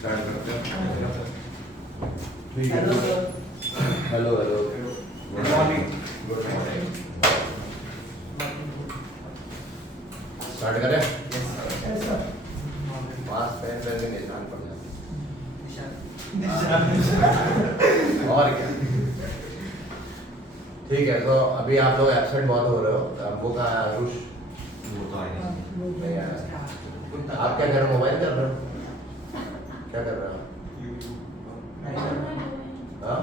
Start करते हैं। Hello sir. Hello hello, good morning. Good morning. Start करें। Yes sir. Mask पहन पहन के निशान पड़ जाते और क्या। ठीक है, तो अभी आप लोग एब्सेंट बहुत हो रहे हो। वो कहाँ है आरुष? वो तो आएगा नहीं आया। आप क्या कर रहे हो? मोबाइल कर रहे हो? क्या कर रहे हो? हाँ,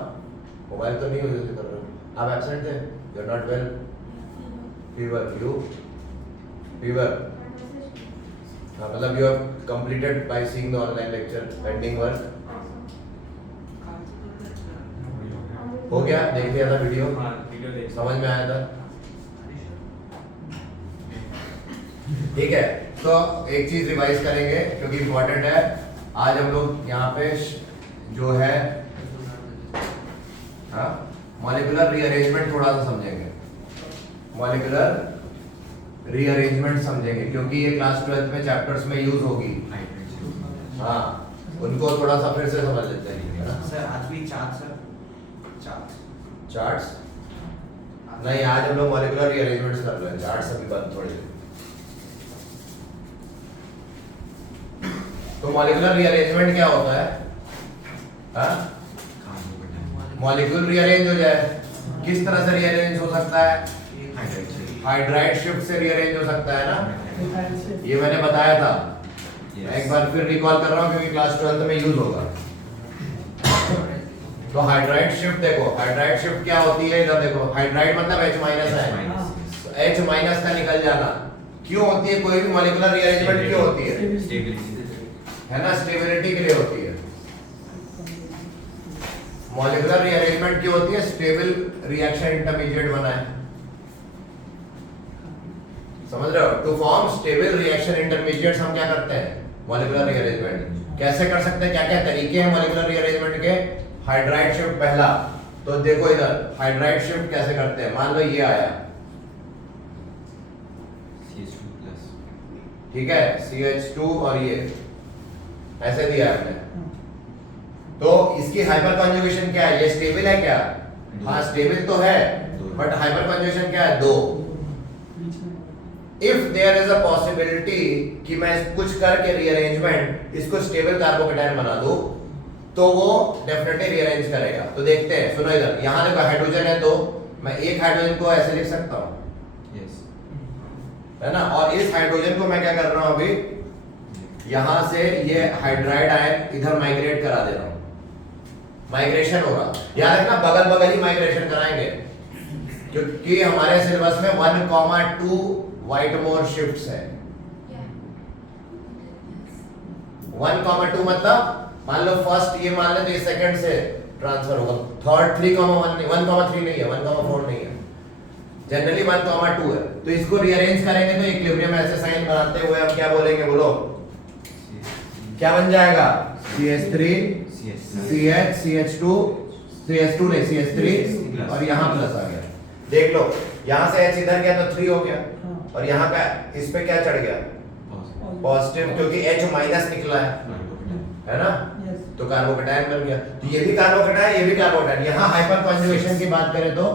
मोबाइल तो नहीं यूज कर रहे हो। आप एब्सेंट थे? You are not well? Fever? You fever? हाँ, मतलब you have completed by seeing the online lecture, pending work हो गया? देख लिया था वीडियो? समझ में आया था? ठीक है, तो एक चीज रिवाइज करेंगे क्योंकि इंपॉर्टेंट है। आज हम लोग यहाँ पे जो है मॉलिक्यूलर रीअरेंजमेंट थोड़ा सा समझेंगे। मॉलिक्यूलर रीअरेंजमेंट समझेंगे क्योंकि ये क्लास 12 में चैप्टर्स में यूज होगी। हाँ, उनको थोड़ा सा फिर से समझ लेते हैं सर। आज भी चार्ट चार्ट्स नहीं, आज हम लोग मॉलिक्यूलर रीअरेंजमेंट्स कर रहे हैं। चार्ट्स अभी बंद थोड़ी देर। तो मॉलिक्यूलर रीअरेंजमेंट क्या होता है? मॉलिक्यूल रीअरेंज हो जाए, किस तरह से रीअरेंज हो सकता है? हाइड्राइड शिफ्ट से रीअरेंज हो सकता है ना, ये मैंने बताया था। एक बार फिर रिकॉल कर रहा हूँ क्योंकि क्लास 12 में यूज होगा। तो हाइड्राइड शिफ्ट देखो, हाइड्राइड शिफ्ट क्या होती है? इधर देखो, हाइड्राइड मतलब H- है। H- का निकल जाना क्यों होती है? कोई भी मॉलिक्यूलर रीअरेंजमेंट क्यों होती है? है ना, स्टेबिलिटी के लिए होती है। मॉलिक्यूलर रीअरेंजमेंट क्यों होती है? स्टेबल रिएक्शन इंटरमीडिएट बना है, समझ रहे हो? To form stable reaction intermediates हम क्या करते हैं? मॉलिक्यूलर रीअरेंजमेंट कैसे कर सकते हैं? क्या क्या तरीके हैं मॉलिक्यूलर रीअरेंजमेंट के? हाइड्राइड शिफ्ट पहला, तो देखो इधर हाइड्राइड शिफ्ट कैसे करते हैं। मान लो ये आया, ठीक है, CH2 और ये ऐसे दिया हमने, तो इसकी हाइपर कॉन्जुगेशन क्या है? ये स्टेबल है क्या? हाँ, स्टेबल तो है, बट हाइपर कॉन्जुगेशन क्या है? 2। If there is a possibility कि मैं कुछ करके रीअरेंजमेंट इसको स्टेबल कार्बोकेटायन बना दूं, तो वो डेफिनेटली रीअरेंज करेगा। तो देखते हैं, सुनो इधर, यहां देखो हाइड्रोजन है, तो मैं एक हाइड्रोजन को ऐसे लिख सकता हूं, है ना। और इस हाइड्रोजन को मैं क्या कर रहा हूं अभी, यहां से ये हाइड्राइड आयन इधर माइग्रेट करा दे रहा हूं। माइग्रेशन होगा, याद रखना बगल बगल ही माइग्रेशन कराएंगे क्योंकि हमारे सिलेबस में 1,2 व्हाइटमोर शिफ्ट्स है। 1,2 मतलब मान लो फर्स्ट ये मान ले तो ये सेकंड से ट्रांसफर होगा। थर्ड 3,1 नहीं, 1,3 नहीं है, 1,4 नहीं है, जनरली 1,2 है। तो इसको रीअरेंज करेंगे तो इक्विलिब्रियम ऐसे साइन बनाते हुए हम क्या बोलेंगे? बोलो क्या बन जाएगा? CH3 CH CH2 CH2 नहीं CH3 और यहाँ प्लस आ गया। देख लो, यहाँ से H इधर गया तो 3 हो गया, और यहाँ पे इस पे क्या चढ़ गया? पॉजिटिव, क्योंकि H- निकला है ना, तो कार्बोकेटायन बन गया। तो ये भी कार्बोकेटायन, ये भी कार्बोकेटायन। यहाँ हाइपर कॉन्जुगेशन की बात करें तो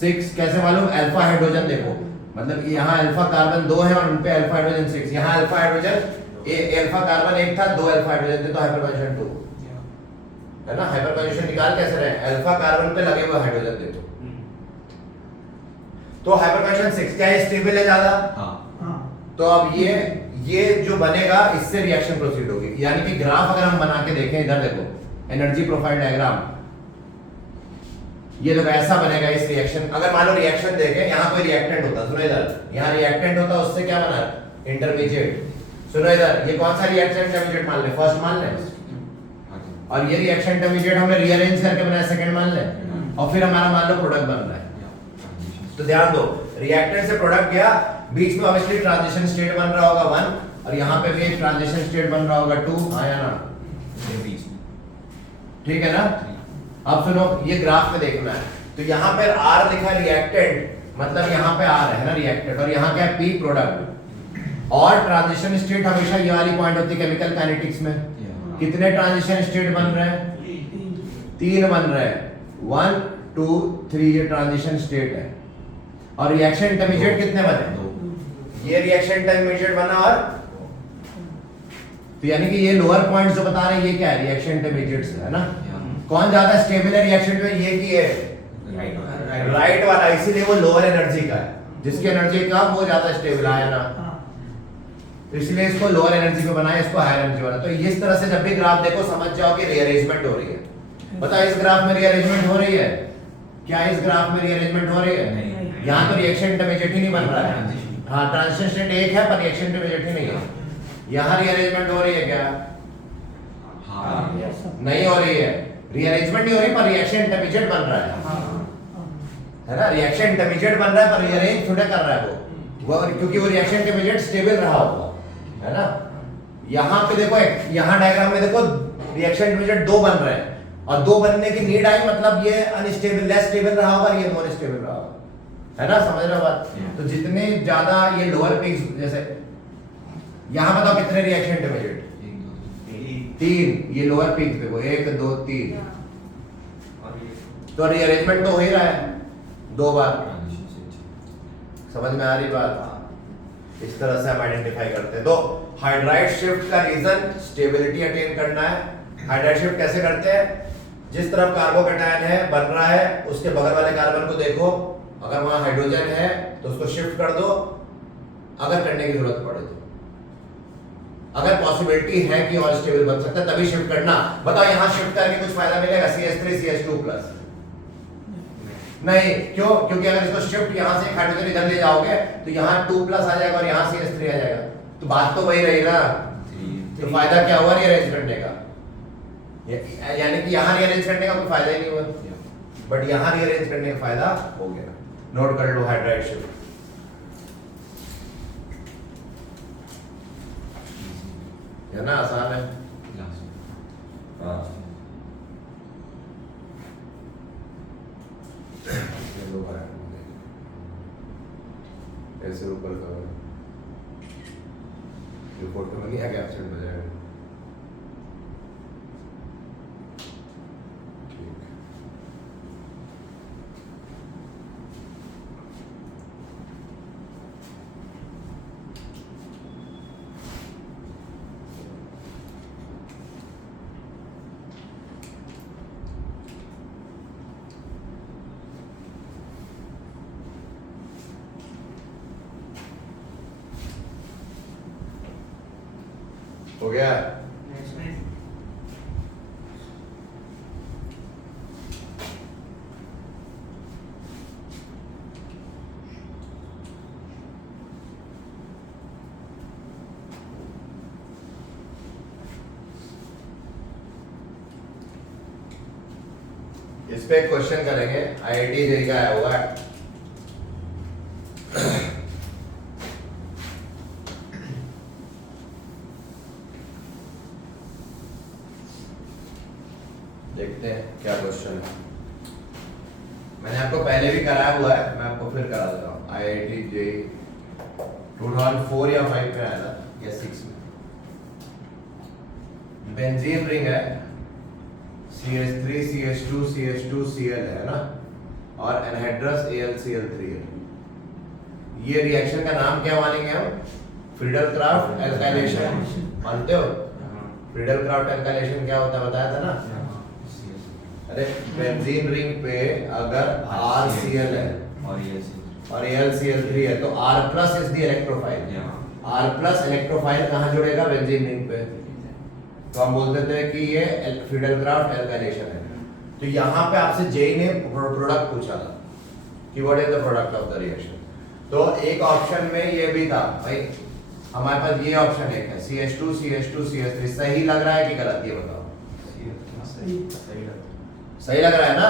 6 कैसे मालूम? अल्फा हाइड्रोजन देखो, मतलब यहाँ अल्फा कार्बन 2 है और उन पे अल्फा हाइड्रोजन 6। यहाँ अल्फा हाइड्रोजन अल्फा कार्बन 1 था, 2 अल्फा हाइड्रोजन थे, तो हाइपर कॉन्जुगेशन 2 है ना। हाइपर कॉन्जुगेशन निकाल कैसे रहे? अल्फा कार्बन पे लगे हुए हाइड्रोजन देखो, तो हाइपर कॉन्जुगेशन 6। क्या ये स्टेबल है ज्यादा? हाँ। तो अब ये जो बनेगा इससे रिएक्शन प्रोसीड होगी। यानी कि ग्राफ अगर हम बना के देखें, इधर देखो एनर्जी प्रोफाइल डायग्राम, ये देखो ऐसा बनेगा इस रिएक्शन। अगर मान लो रिएक्शन देखें, यहाँ कोई रिएक्टेंट होता, सुनो इधर, यहाँ रिएक्टेंट होता, उससे क्या बना? इंटरमीडिएट। सुनो इधर, ये कौन सा रिएक्शन इंटरमीडिएट मान ले? फर्स्ट मान ले, और ये रिएक्शन इंटरमीडिएट हमने रीअरेंज करके बनाया, सेकंड मान ले, और फिर हमारा मान लो प्रोडक्ट बन रहा है। तो ध्यान दो, रिएक्टेंट से प्रोडक्ट गया, बीच में ऑब्वियसली ट्रांजिशन स्टेट बन रहा होगा 1, और यहाँ पे भी एक ट्रांजिशन स्टेट बन रहा होगा 2, हाँ या ना? ठीक है ना। अब सुनो, ये ग्राफ में देखना है, तो यहाँ पर R लिखा रिएक्टेंट, मतलब यहाँ पे R है ना रिएक्टेंट, और यहाँ क्या है? P product. और ट्रांजिशन स्टेट हमेशा ये वाली पॉइंट होती है केमिकल काइनेटिक्स में। कितने ट्रांजिशन स्टेट बन रहे हैं? 3 बन रहे हैं। 1 2 3 ये ट्रांजिशन स्टेट है। और रिएक्शन इंटरमीडिएट कितने बने? ये रिएक्शन इंटरमीडिएट बना और तो यानी कि ये लोअर पॉइंट जो बता रहे हैं ये क्या है? रिएक्शन इंटरमीडिएट से है ना। कौन ज्यादा स्टेबल है रिएक्शन में? ये की है राइट वाला, इसीलिए वो लोअर एनर्जी का है। जिसकी एनर्जी कम वो ज्यादा स्टेबल है ना, तो इसलिए इसको लोअर एनर्जी पे बनाया, इसको हायर एनर्जी वाला। तो इस तरह से जब भी ग्राफ देखो समझ जाओ कि रीअरेंजमेंट हो रही है। बताओ इस ग्राफ में रीअरेंजमेंट हो रही है क्या? इस ग्राफ में रीअरेंजमेंट हो रही है? यहाँ तो रिएक्शन इंटरमीडिएट ही नहीं बन रहा है। हाँ ट्रांजिशन स्टेट एक है पर रिएक्शन इंटरमीडिएट ही नहीं है। यहाँ रीअरेंजमेंट हो रही है क्या? नहीं हो रही है। रीअरेंजमेंट नहीं हो रही पर रिएक्शन इंटरमीडिएट बन रहा है ना। रिएक्शन इंटरमीडिएट बन रहा है पर रीअरेंज थोड़ा कर रहा है वो क्योंकि वो रिएक्शन इंटरमीडिएट स्टेबल रहा होगा, है ना। यहाँ पे देखो, यहाँ डायग्राम में देखो रिएक्शन इंटरमीडिएट 2 बन रहे हैं और 2 बनने की नीड आई, मतलब ये अनस्टेबल लेस स्टेबल रहा होगा, ये मोर स्टेबल रहा होगा, है ना। समझ रहे हो बात? तो जितने ज्यादा ये लोअर पीक्स, जैसे यहाँ बताओ कितने रिएक्शन इंटरमीडिएट? 3। ये लोअर पीक देखो 1 2 3, तो रीअरेंजमेंट तो हो ही रहा है 2 बार। समझ में आ रही बात? इस तरह से हम आइडेंटिफाई करते हैं। तो हाइड्राइड शिफ्ट का रीजन स्टेबिलिटी अटेन करना है। हाइड्राइड शिफ्ट कैसे करते हैं? जिस तरफ कार्बोकैटायन है बन रहा है उसके बगल वाले कार्बन को देखो, अगर वहां हाइड्रोजन है तो उसको शिफ्ट कर दो, अगर करने की जरूरत पड़े तो। अगर पॉसिबिलिटी है कि और स्टेबल बन सकता है तभी शिफ्ट करना। बताओ यहाँ शिफ्ट करके कुछ फायदा मिलेगा? CH3 CH2+ नहीं। क्यों? क्योंकि अगर इसको शिफ्ट यहाँ से हाइड्रोजन इधर ले जाओगे तो यहाँ 2+ आ जाएगा और यहाँ CH3 आ जाएगा, तो बात तो वही रही ना। तो फायदा क्या हुआ रीअरेंज करने का? यानी कि यहाँ रीअरेंज करने का कोई फायदा ही नहीं हुआ, बट यहाँ रीअरेंज करने का फायदा हो गया। नोट कर लो हाइड्राइड शिफ्ट। है ना, आसान है। हाँ ऐसे ऊपर का रिपोर्ट में नहीं आगे एब्सेंट हो जाएगा। हो गया? इस पे क्वेश्चन करेंगे, IIT जेईई का आया हुआ है। देखते हैं क्या क्वेश्चन है। मैंने आपको पहले भी कराया हुआ है, मैं आपको फिर करा देता हूँ। IIT जेईई 2004 या 5 में आया था या 6 में। बेंजीन रिंग है, CH3 CH2 CH2 Cl है ना, और एनहाइड्रस AlCl3 है। ये रिएक्शन का नाम क्या मानेंगे हम? Friedel-Crafts alkylation. मानते हो? फ्रीडल-क्राफ्ट एल्काइलेशन क्या होता है बताया था ना। अरे बेंजीन रिंग पे अगर RCl है और AlCl3 है तो R+ is the electrophile. R+ electrophile कहाँ जुड़ेगा? बेंजीन रिंग पे। तो हम बोल देते हैं कि ये फ्रीडल-क्राफ्ट एल्काइलेशन है। तो यहाँ पे आपसे जेईई ने प्रोडक्ट पूछा था कि what is the product of the reaction. तो एक ऑप्शन में ये भी था भाई, हमारे पास ये ऑप्शन एक है CH2 CH2 CH3। सही लग रहा है कि गलत? ये बताओ। सही लग रहा है ना,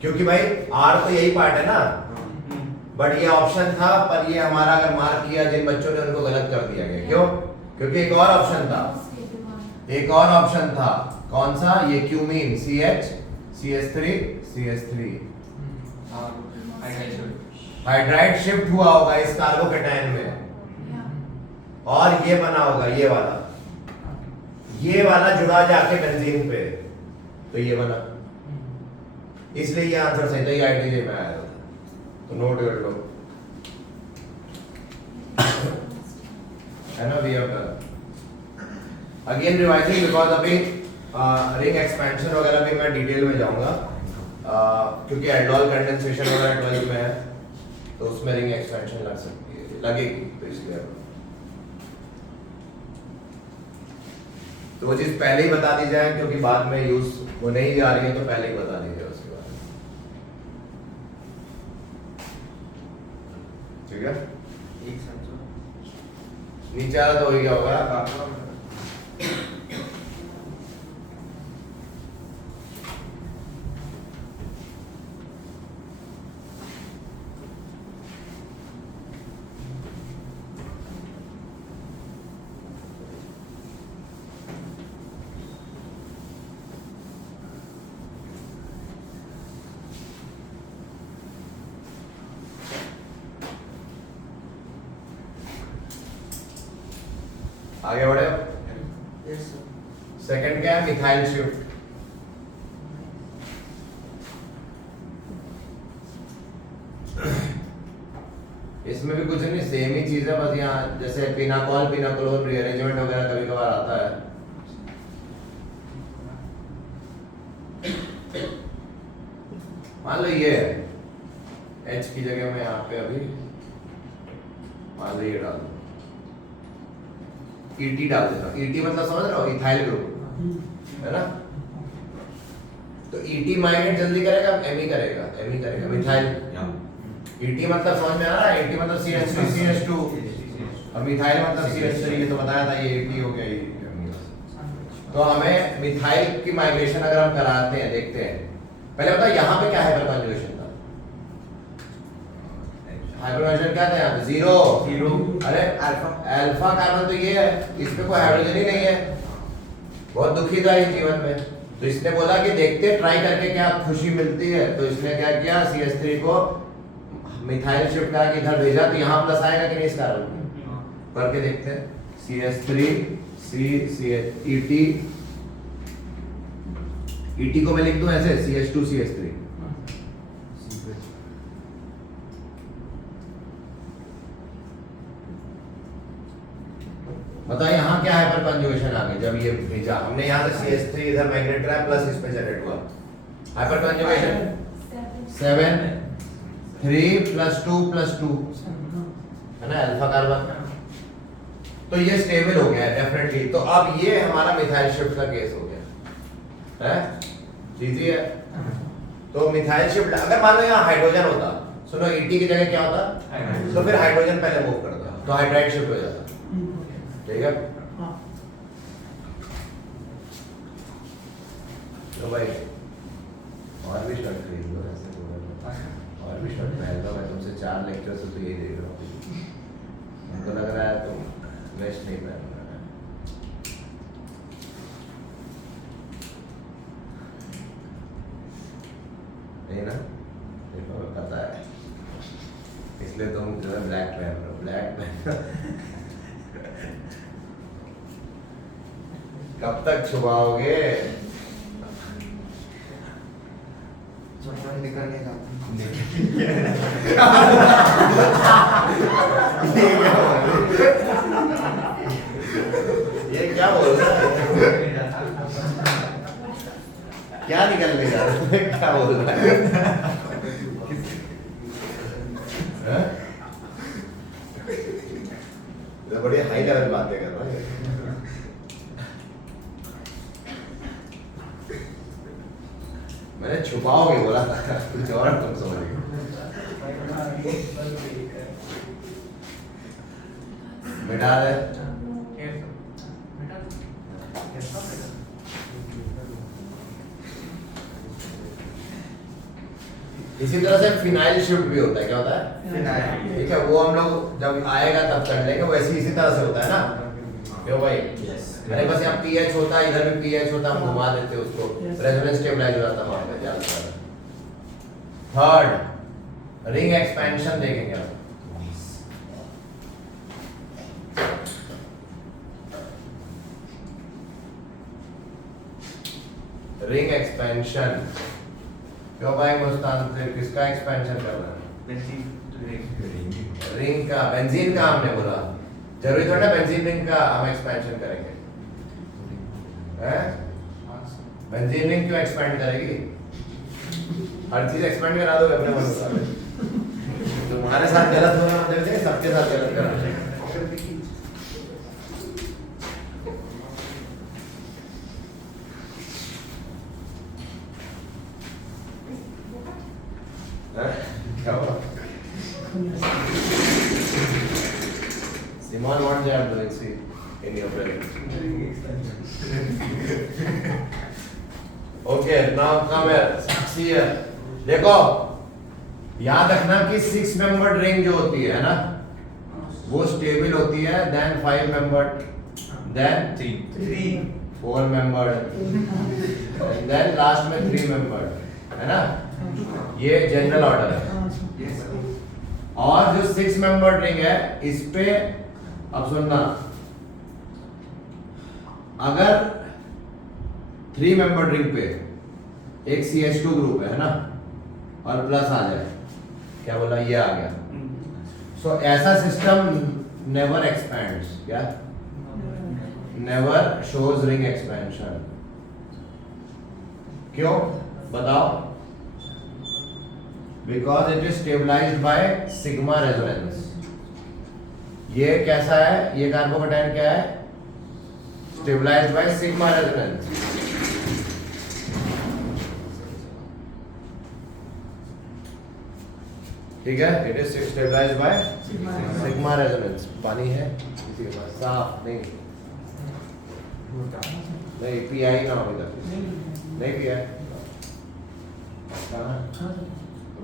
क्योंकि भाई R तो यही पार्ट है ना। बट ये ऑप्शन था, पर ये हमारा अगर मार्क किया जिन बच्चों ने उनको गलत कर दिया गया। क्यों? क्योंकि एक और ऑप्शन था, एक और ऑप्शन था। कौन सा? ये cumene CH CH3 CH3। Hydride shift हुआ होगा इस कार्बोकैटायन में, और ये बना होगा ये वाला जुड़ा जाके बेंजीन पे, तो ये बना, इसलिए ये आंसर सही था, ये आईटीजे में आया था, तो नोट कर लो। है ना, we have done again revising because अभी रिंग एक्सपेंशन वगैरह भी मैं डिटेल में जाऊंगा, क्योंकि एल्डोल कंडेंसेशन वगैरह 12 में है, तो उसमें रिंग एक्सपेंशन लग सकती है, लगेगी, तो इसलिए तो वो चीज पहले ही बता दी जाए, क्योंकि बाद में यूज होने ही जा रही है, तो पहले ही बता दी जाए उसके बाद। ठीक है, एक साथ नीचे वाला तो हो ही गया होगा। आगे बढ़े, यस सर। सेकंड क्या है, मिथाइल शिफ्ट। इसमें भी कुछ नहीं, सेम ही चीज है, बस यहाँ जैसे पिनाकोल पिनाकोलोन रीअरेंजमेंट वगैरह कभी कभार आता है। मान लो ये है H की जगह में यहाँ पे अभी मान लो ये डाल दो, ET डाल देता हूँ। ET मतलब समझ रहे हो, इथाइल ग्रुप, है ना। तो ET माइग्रेट जल्दी करेगा, ME करेगा, मिथाइल। ET मतलब समझ में आ रहा है, ET मतलब CH3 CH2 और मिथाइल मतलब CH3, ये तो बताया था, ये ET हो गया, ये ME। तो हमें मिथाइल की माइग्रेशन अगर हम कराते हैं, देखते हैं, पहले बताओ यहाँ पे क्या हाइपर कॉन्जुगेशन था, हाइपर कॉन्जुगेशन क्या था यहाँ पे, जीरो। अरे अल्फा कार्बन तो ये है, इस पे कोई हाइड्रोजन ही नहीं है, बहुत दुखी था इस जीवन में। तो इसने बोला कि देखते ट्राई करके क्या खुशी मिलती है, तो इसने क्या किया, CH3 को मिथाइल शिफ्ट करा के इधर भेजा, तो यहाँ प्लस आएगा कि नहीं इस कार्बन में, करके देखते हैं। CH3 ET को मैं लिख दूं ऐसे, CH2 CH3, बताओ यहाँ क्या हाइपर कंजुगेशन आ गई जब ये भेजा हमने, यहाँ से CH3 इधर माइग्रेट करा, प्लस इस पे जनरेट हुआ हाइपर कंजुगेशन 7 3 + 2 + 2, है ना, अल्फा कार्बन। तो ये स्टेबल हो गया है डेफिनेटली। तो अब ये हमारा मिथाइल शिफ्ट का केस हो गया है, इजी है। तो मिथाइल शिफ्ट, अगर मान लो यहाँ हाइड्रोजन होता, सुनो ET की जगह क्या होता, तो फिर हाइड्रोजन पहले मूव करता, तो हाइड्राइड शिफ्ट हो जाता, ठीक है। तो भाई और भी शर्ट खरीद लो, ऐसे और भी शर्ट पहन लो, मैं तुमसे 4 लेक्चर से तो यही देख रहा हूँ, हमको लग रहा है तुम वेस्ट नहीं पहन रहा है। नहीं ना, देखो पता है, इसलिए तुम जो है ब्लैक पहन रहे हो, ब्लैक पहन कब तक छुपाओगे, निकलने का ये क्या बोल रहा है, क्या निकलने जा रहा है, क्या बोल रहा है, हैं? तो बड़ी हाई लेवल बातें कर रहा है। मैंने छुपाओगे बोला था, कुछ और तुम समझ गए। मिटा दे, इसी तरह से फिनाइल शिफ्ट भी होता है, क्या होता है, ठीक है, वो हम लोग जब आएगा तब कर लेंगे, वैसे इसी तरह से होता है ना, क्यों भाई। अरे बस यहाँ pH होता है, इधर भी pH होता है, हम घुमा देते हैं उसको, रेजोनेंस स्टेबलाइज हो जाता है वहां पे ज्यादा। थर्ड रिंग एक्सपेंशन देखेंगे हम। Ring expansion. क्यों भाई मुस्तान से किसका एक्सपेंशन करना है? रिंग का, बेंजीन का हमने बोला। जरूरी थोड़ा ना बेंजीन रिंग का हम एक्सपेंशन करेंगे, हैं? बेंजीन रिंग क्यों एक्सपेंड करेगी? हर चीज एक्सपेंड करा दो अपने मन से। तुम्हारे साथ गलत हो रहा है मतलब सबके साथ गलत करा हैं? क्या हुआ? Simon, what they are doing? See in your brain. Okay, now come here. See here. देखो, याद रखना कि 6 मेंबर्ड रिंग जो होती है ना, वो स्टेबल होती है, then 5 membered, then 4 membered, and then last में 3 मेंबर्ड, है ना? ये जनरल ऑर्डर है। और जो 6 मेंबर्ड रिंग है, इस पे अब सुनना, अगर 3 मेंबर्ड रिंग पे एक CH2 ग्रुप है ना, और प्लस आ जाए, क्या बोला, ये आ गया, सो ऐसा सिस्टम नेवर एक्सपेंड्स, क्या नेवर शोज रिंग एक्सपेंशन। क्यों बताओ? Because it is stabilised by sigma resonance. ये कैसा है? ये कार्बोकेटाइन क्या है? Stabilised by sigma resonance. ठीक है, it is stabilised by sigma resonance. पानी है किसी के पास? साफ नहीं, नहीं पिया ही ना अभी तक, नहीं पिया है।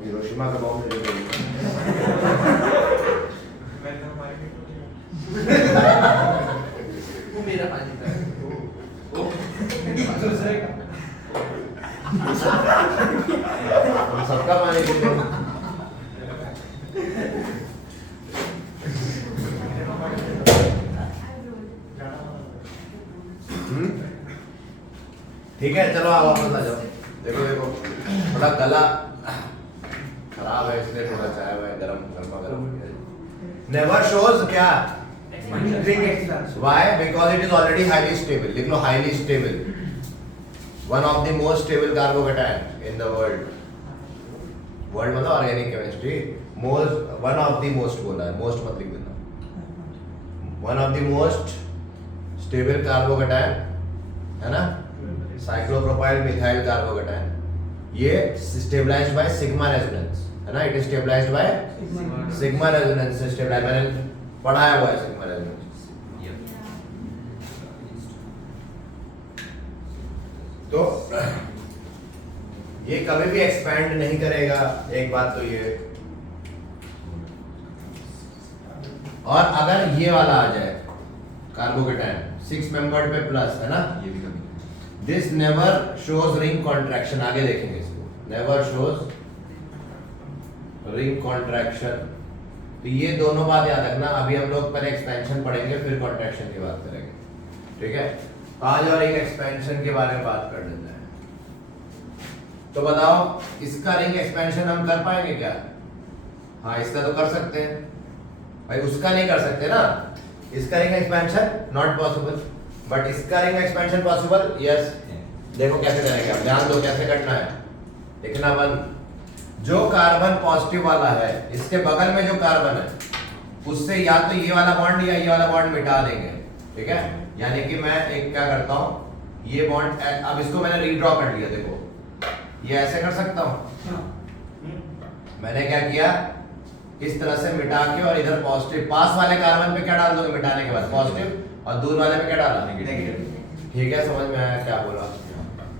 हिरोशिमा का बॉम्ब ले लो। वो मेरा पानी था। सबका पानी पी लो। ठीक है, चलो आप वापस आ जाओ। देखो देखो, थोड़ा गला खराब है इसलिए थोड़ा चाय वाय गर्मा गर्म। नेवर शोज क्या? Why? Because it is already highly stable. लिख लो highly stable, one of the most stable carbocation in the world. World मतलब organic chemistry, most, one of the most बोला है, मोस्ट मत लिख देना। One of the most stable carbocation है ना, साइक्लोप्रोपाइल मिथाइल कार्बोकेटाइन। ये स्टेबलाइज्ड बाय सिग्मा रेजोनेंस है ना, it is stabilised by sigma resonance से स्टेबलाइज, मैंने पढ़ाया हुआ है सिग्मा रेजोनेंस। तो ये कभी भी एक्सपैंड नहीं करेगा, एक बात तो ये। और अगर ये वाला आ जाए कार्बोकेटाइन 6 मेंबर्ड पे प्लस है ना, ये भी कभी this never shows ring contraction. आगे देखेंगे इसको, नेवर शोज रिंग कॉन्ट्रैक्शन। तो ये दोनों बात याद रखना। अभी हम लोग पहले एक्सपेंशन पढ़ेंगे, फिर कॉन्ट्रैक्शन की बात करेंगे, ठीक है? आज और रिंग एक्सपेंशन के बारे में बात कर लेते हैं। तो बताओ, इसका रिंग एक्सपेंशन हम कर पाएंगे क्या? हाँ, इसका तो कर सकते हैं भाई, उसका नहीं कर सकते ना। इसका ring expansion not possible, but इसका रिंग एक्सपेंशन पॉसिबल, यस। देखो कैसे करेंगे, आप ध्यान दो कैसे करना है। लिखना 1, जो कार्बन पॉजिटिव वाला है, इसके बगल में जो कार्बन है, उससे या तो ये वाला बॉन्ड या ये वाला बॉन्ड मिटा देंगे, ठीक है? यानी कि मैं एक क्या करता हूँ, ये बॉन्ड, अब इसको मैंने रीड्रॉ कर लिया। देखो ये ऐसे कर सकता हूँ, मैंने क्या किया, इस तरह से मिटा के, और इधर पॉजिटिव पास वाले कार्बन पे क्या डाल दोगे मिटाने के बाद? पॉजिटिव, और दूर वाले पे क्या डाला? नेगेटिव। ठीक है, समझ में आया क्या बोला?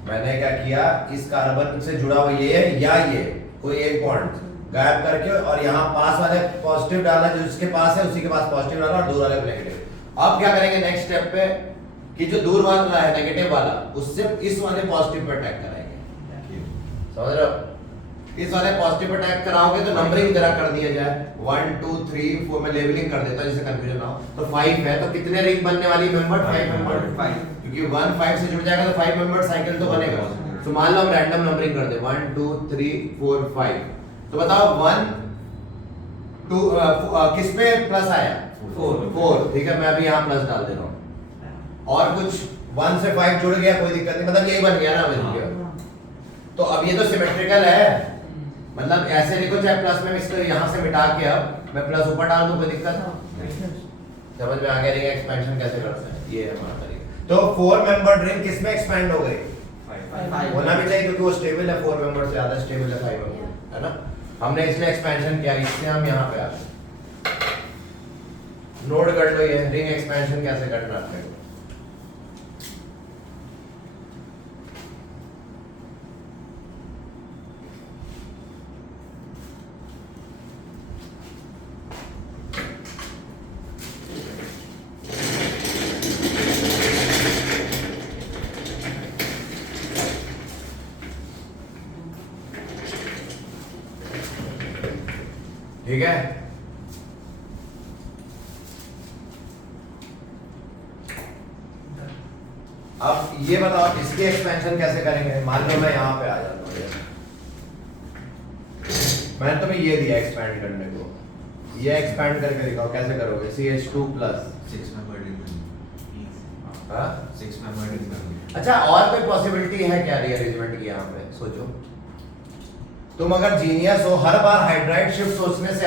मैंने क्या किया, इस कार्बन से जुड़ा हुआ ये या ये कोई एक बॉन्ड गायब करके, और यहाँ पास वाले पॉजिटिव डाला, जो जिसके पास है उसी के पास पॉजिटिव डाला, और दूर वाले पे नेगेटिव। अब क्या करेंगे नेक्स्ट स्टेप पे, कि जो दूर वाला है नेगेटिव वाला, उससे इस वाले पॉजिटिव पे अटैक कराएंगे। समझ रहे हो? इस वाले पॉजिटिव पे अटैक कराओगे तो नंबरिंग जरा कर दिया जाए, 1 2 3 4 में लेबलिंग कर देता हूं जिससे कंफ्यूजन ना हो। तो 5 है, तो कितने रिंग बनने वाली मेंबर? 5 मेंबर, क्योंकि 1 5 से जुड़ जाएगा तो 5 मेंबर साइकिल तो बनेगा। तो मान लो हम रैंडम नंबरिंग कर दे 1 2 3 4 5 तो बताओ 1 2 किस पे प्लस आया 4 ठीक है मैं अभी यहाँ प्लस डाल दे रहा हूँ और कुछ 1 से 5 जुड़ गया कोई दिक्कत नहीं मतलब यही बन गया ना अभी तो अब ये तो सिमेट्रिकल है मतलब ऐसे लिखो चाहे प्लस में इसको यहाँ से मिटा के अब मैं प्लस ऊपर डाल दूँ कोई दिक्कत समझ में आ गया रिंग एक्सपेंशन कैसे करते हैं ये हमारा तरीका तो 4 मेंबर रिंग किस में एक्सपेंड हो गई 5 होना भी चाहिए क्योंकि वो स्टेबल है 4 मेंबर से ज्यादा स्टेबल है 5 मेंबर है ना हमने इसलिए एक्सपेंशन किया इसलिए हम यहाँ पे आ गए नोट कर लो ये रिंग एक्सपेंशन कैसे करना है ठीक है अब ये बताओ इसकी एक्सपेंशन कैसे करेंगे मान लो मैं यहाँ पे आ जाता हूँ मैंने तुम्हें ये दिया एक्सपेंड करने को ये एक्सपेंड करके दिखाओ कैसे करोगे CH2 प्लस 6 member ring हाँ 6 member ring अच्छा और कोई पॉसिबिलिटी है क्या रीअरेंजमेंट की यहाँ पे सोचो तुम अगर जीनियस हो हर बार हाइड्राइड शिफ्ट सोचने से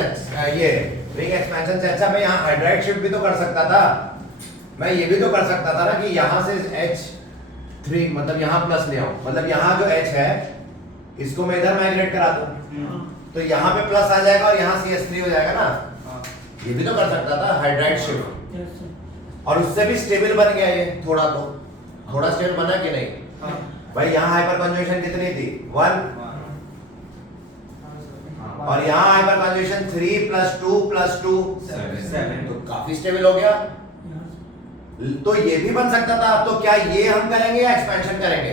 ये रिंग एक्सपेंशन से अच्छा मैं यहाँ हाइड्राइड शिफ्ट भी तो कर सकता था मैं ये भी तो कर सकता था ना कि यहाँ से H3 मतलब यहाँ प्लस ले आऊं मतलब यहाँ जो H है इसको मैं इधर माइग्रेट करा दूं तो यहाँ पे प्लस आ जाएगा और यहाँ CH3 हो जाएगा ना ये भी तो कर सकता था हाइड्राइड शिफ्ट और उससे भी स्टेबल बन गया ये थोड़ा स्टेबल बना कि नहीं भाई यहाँ हाइपर कंजुगेशन कितनी थी 1 और यहाँ हाइपर कंजुगेशन 3 + 2 + 2 7 तो काफी स्टेबल हो गया तो ये भी बन सकता था तो क्या ये हम करेंगे या एक्सपेंशन करेंगे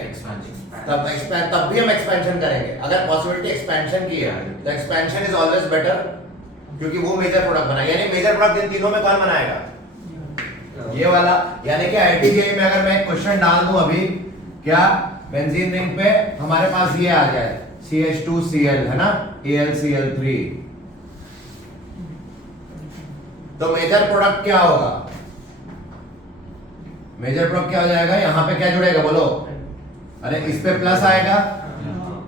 तब भी हम एक्सपेंशन करेंगे अगर पॉसिबिलिटी एक्सपेंशन की है तो एक्सपेंशन इज ऑलवेज बेटर क्योंकि वो मेजर प्रोडक्ट बना यानी मेजर प्रोडक्ट इन तीनों में कौन बनाएगा ये वाला यानी कि IIT में अगर मैं एक क्वेश्चन डाल दूं अभी क्या बेंजीन रिंग पे हमारे पास ये आ जाए CH2Cl है ना AlCl3 तो मेजर प्रोडक्ट क्या होगा मेजर प्रोडक्ट क्या हो जाएगा यहाँ पे क्या जुड़ेगा बोलो अरे इस पे प्लस आएगा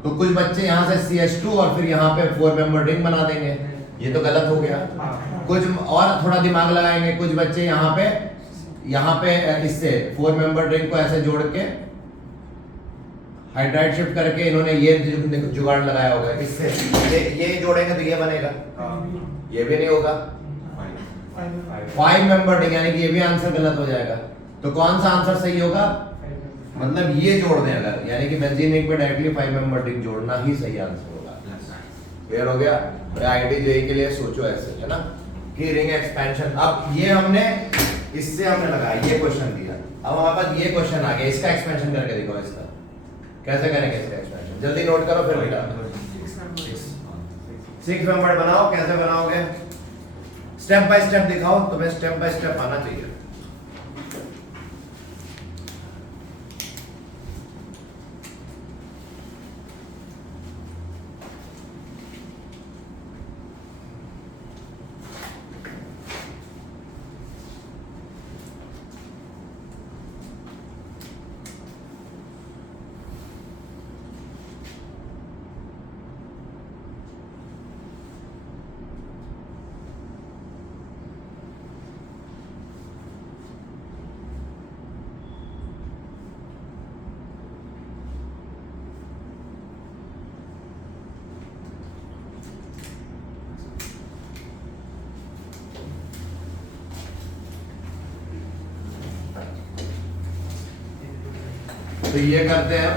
तो कुछ बच्चे यहाँ से CH2 और फिर यहाँ पे 4 मेंबर रिंग बना देंगे ये तो गलत हो गया कुछ और थोड़ा दिमाग लगाएंगे कुछ बच्चे यहाँ पे इससे 4 मेंबर रिंग को ऐसे जोड़ के हाइड्राइड शिफ्ट करके इन्होंने ये जुगाड़ लगाया होगा इससे ये जोड़ेंगे तो ये बनेगा ये भी नहीं होगा 5 मेंबर रिंग यानी कि ये भी आंसर गलत हो जाएगा तो कौन सा आंसर सही होगा मतलब ये जोड़ दें अगर यानी कि बेंजीन रिंग पे डायरेक्टली 5 मेंबर रिंग जोड़ना ही सही आंसर होगा क्लियर हो गया IIT JEE के लिए सोचो ऐसे है ना कि रिंग एक्सपेंशन अब ये हमने इससे हमने लगाया ये क्वेश्चन दिया अब हमारे पास ये क्वेश्चन आ गया इसका एक्सपेंशन करके दिखाओ इसका कैसे करेंगे इसका एक्सपेंशन जल्दी नोट करो फिर बेटा 6 मेंबर बनाओ कैसे बनाओगे स्टेप बाय स्टेप दिखाओ तुम्हें स्टेप बाय स्टेप आना चाहिए तो ये करते हैं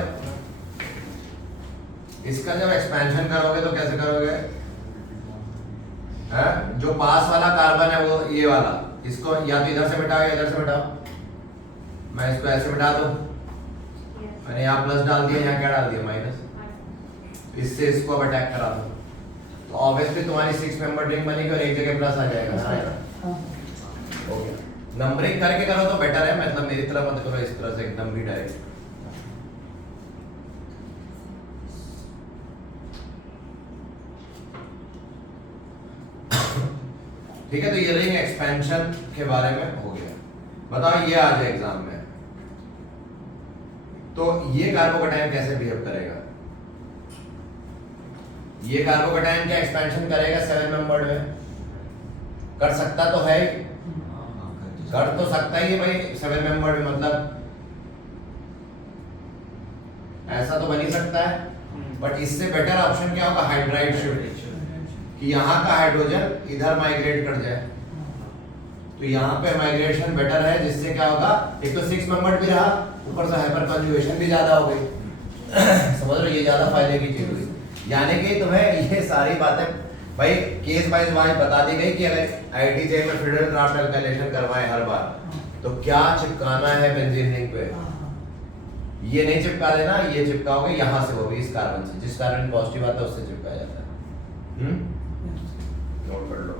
इसका जब एक्सपेंशन करोगे तो कैसे करोगे है जो पास वाला कार्बन है वो ये वाला इसको या तो इधर से मिटाओ या इधर से मिटाओ मैं इसको ऐसे मिटा दूं मैंने यहाँ प्लस डाल दिया यहाँ क्या डाल दिया माइनस इससे इसको अब अटैक करा दो तो ऑब्वियसली तुम्हारी 6 मेंबर रिंग बनेगी और एक जगह प्लस आ जाएगा ओके नंबरिंग करके करो तो बेटर है मतलब मेरी तरह मत करो इस तरह से एकदम भी डायरेक्ट ठीक है, तो ये रिंग एक्सपेंशन के बारे में हो गया। बताओ ये आ जाए एग्जाम में, तो ये कार्बोकैटायन कैसे बिहेव करेगा? ये कार्बोकैटायन क्या एक्सपेंशन करेगा 7 मेंबर्ड में? कर सकता तो है ही, कर तो सकता ही है भाई 7 मेंबर्ड में, मतलब ऐसा तो बन ही सकता है। बट इससे बेटर ऑप्शन क्या होगा? हाइड्राइड शिफ्ट, कि यहाँ का हाइड्रोजन इधर माइग्रेट कर जाए, तो यहाँ पे माइग्रेशन बेटर है, जिससे क्या होगा? एक तो 6 मेंबर्ड भी रहा, ऊपर से हाइपर कंजुगेशन भी ज्यादा हो गई। समझ रहे हो, ये ज्यादा फायदे की चीज हुई। यानी कि तुम्हें ये सारी बातें भाई केस वाइज बता दी गई कि अगर आईटीजे में फिडल ड्राफ्ट कैलकुलेशन करवाएं हर बार, तो क्या चिपकाना है बेंजीन रिंग पे। ये नहीं चिपका देना, ये चिपकाओगे यहाँ से, वो भी इस कार्बन से, जिस कार्बन पॉजिटिव आता है उससे चिपकाया जाता है। नोट कर लो।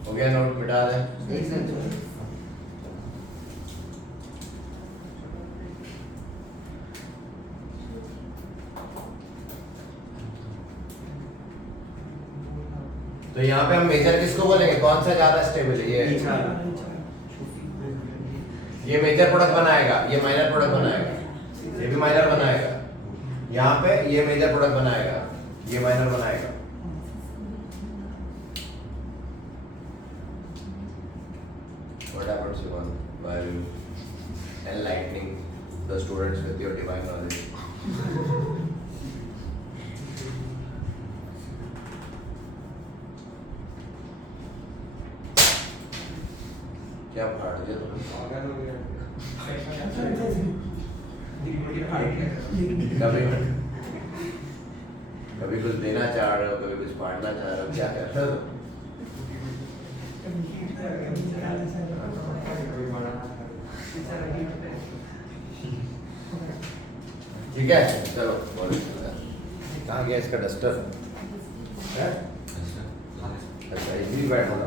हो गया, नोट मिटा दें। एक सेकंड। तो यहाँ पे हम मेजर किसको बोलेंगे? कौन सा ज्यादा स्टेबल है? ये मेजर प्रोडक्ट बनाएगा, ये माइनर प्रोडक्ट बनाएगा, ये भी माइनर बनाएगा। यहाँ पे ये मेजर प्रोडक्ट बनाएगा, ये माइनर बनाएगा। What happens while enlightening the students with your divine knowledge? क्या फाड़ दिया तुमने? कभी कभी कुछ देना चाह रहे हो, कभी कुछ फाड़ना चाह रहे हो, क्या कर रहे हो? ठीक है, चलो कहाँ गया इसका डस्टर? है? अच्छा, इसी बैठो ना।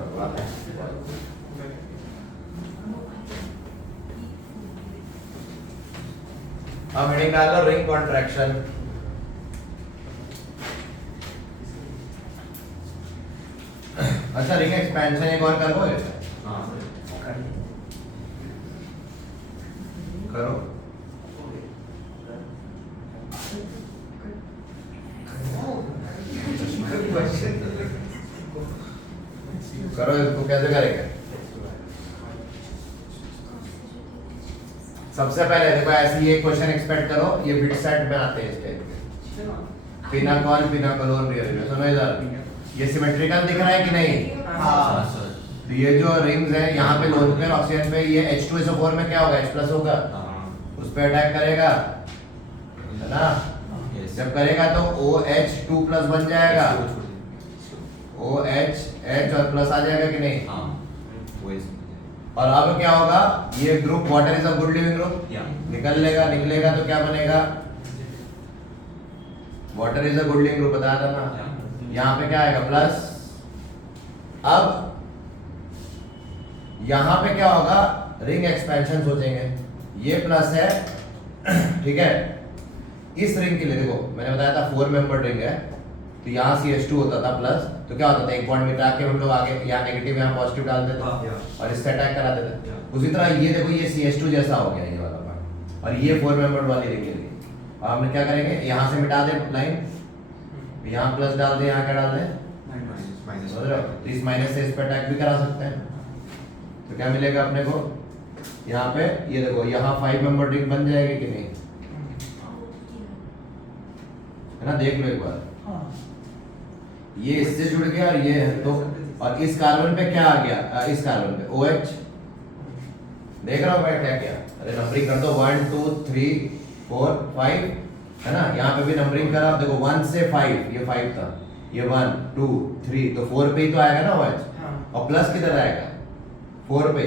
अब हेडिंग डाल लो रिंग कॉन्ट्रैक्शन। अच्छा, रिंग एक्सपेंशन एक और करो, करो। करो, इसको कैसे करेंगे? सबसे पहले देखो, ऐसी ये क्वेश्चन एक्सपेक्ट करो, ये बिट सेट में आते हैं इस टाइप के, पिनाकॉल पिनाकोलोन रियल। सुनो इधर, ये सिमेट्रिकल दिख रहा है कि नहीं? हाँ। तो ये जो रिंग्स है यहाँ पे लोन पेयर ऑक्सीजन पे, ये H2SO4 में क्या होगा? H+ होगा, उस पे अटैक करेगा, है ना? जब करेगा तो OH2+ बन जाएगा, OH H और प्लस आ जाएगा कि नहीं? और अब क्या होगा? ये group water is a good leaving group, निकलेगा तो क्या बनेगा? Water is a good leaving group, बताया था ना। यहाँ पे क्या आएगा? प्लस। अब यहाँ पे क्या होगा? रिंग एक्सपेंशन सोचेंगे, ये प्लस है, ठीक है। इस रिंग के लिए देखो, मैंने बताया था 4 मेंबर रिंग है, तो यहाँ CH2 होता था प्लस, तो क्या होता था? एक बॉन्ड मिटा के हम लोग आगे यहाँ नेगेटिव यहाँ पॉजिटिव डालते थे और इससे अटैक कराते थे। उसी तरह ये देखो, ये CH2 जैसा हो गया ये वाला पार्ट, और ये 4 मेंबर वाली रिंग के लिए अब हम क्या करेंगे? यहाँ से मिटा दे लाइन, यहाँ प्लस डाल दे, यहाँ क्या डाल दे? समझ रहे हो? तो इस माइनस से इस पे अटैक भी करा सकते हैं, तो क्या मिलेगा अपने को? यहाँ पे ये देखो, यहाँ 5 मेंबर रिंग बन जाएगी कि नहीं? है ना? देख लो एक बार, ये इससे जुड़ गया और ये है, तो और इस कार्बन पे क्या आ गया? इस कार्बन पे OH, देख रहा हो भाई क्या किया? अरे नंबरिंग कर दो, 1 2 3 4 5, है ना? यहाँ पे भी नंबरिंग करा, देखो 1 से 5, ये 5 था, ये 1 2 3, तो 4 पे ही तो आएगा ना OH, और प्लस किधर आएगा? 4 पे,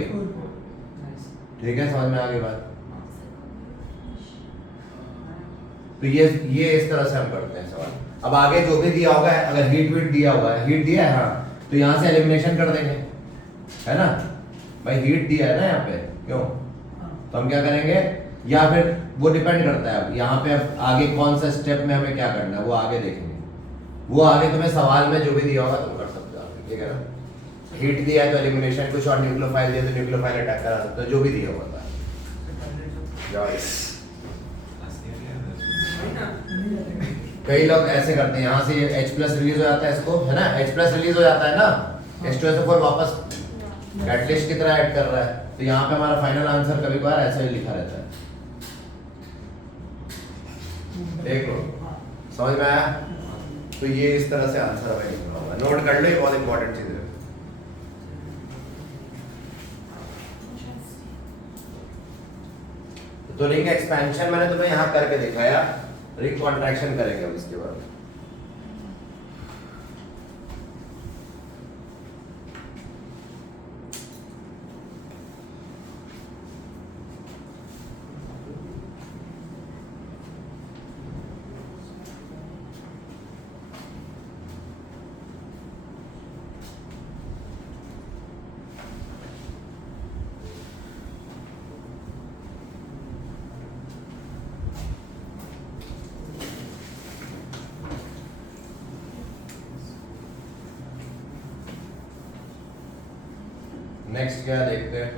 ठीक है, समझ में आ गई बात? तो ये इस तरह से हम करते हैं सवाल। अब आगे जो भी दिया होगा, अगर हीट दिया हुआ है, हीट दिया है हाँ, तो यहाँ से एलिमिनेशन कर देंगे, है ना भाई? हीट दिया है ना यहाँ पे, क्यों? तो हम क्या करेंगे, या फिर वो डिपेंड करता है अब यहाँ पे अब आगे कौन सा स्टेप में हमें क्या करना है वो आगे देखेंगे। वो आगे तुम्हें सवाल में जो भी दिया होगा तुम कर सकते हो, ठीक है ना? हीट दिया है तो एलिमिनेशन, कुछ और न्यूक्लियोफाइल दिया तो न्यूक्लियोफाइल अटैक करा सकते हो, जो भी दिया होगा था। कई लोग ऐसे करते हैं, यहाँ से H+ रिलीज हो जाता है इसको, है ना? H+ रिलीज हो जाता है ना, H2SO4 वापस कैटलिस्ट की तरह ऐड कर रहा है, तो यहाँ पे हमारा फाइनल आंसर कभी कभार ऐसा ही लिखा रहता है। देख लो, समझ में आया? तो ये इस तरह से आंसर हमें लिखना होगा, नोट कर लो, ये बहुत इंपॉर्टेंट चीज है। तो रिंग एक्सपेंशन मैंने तुम्हें यहाँ करके दिखाया, रिंग कॉन्ट्रैक्शन करेंगे अब इसके बाद। नेक्स्ट क्या देखते हैं?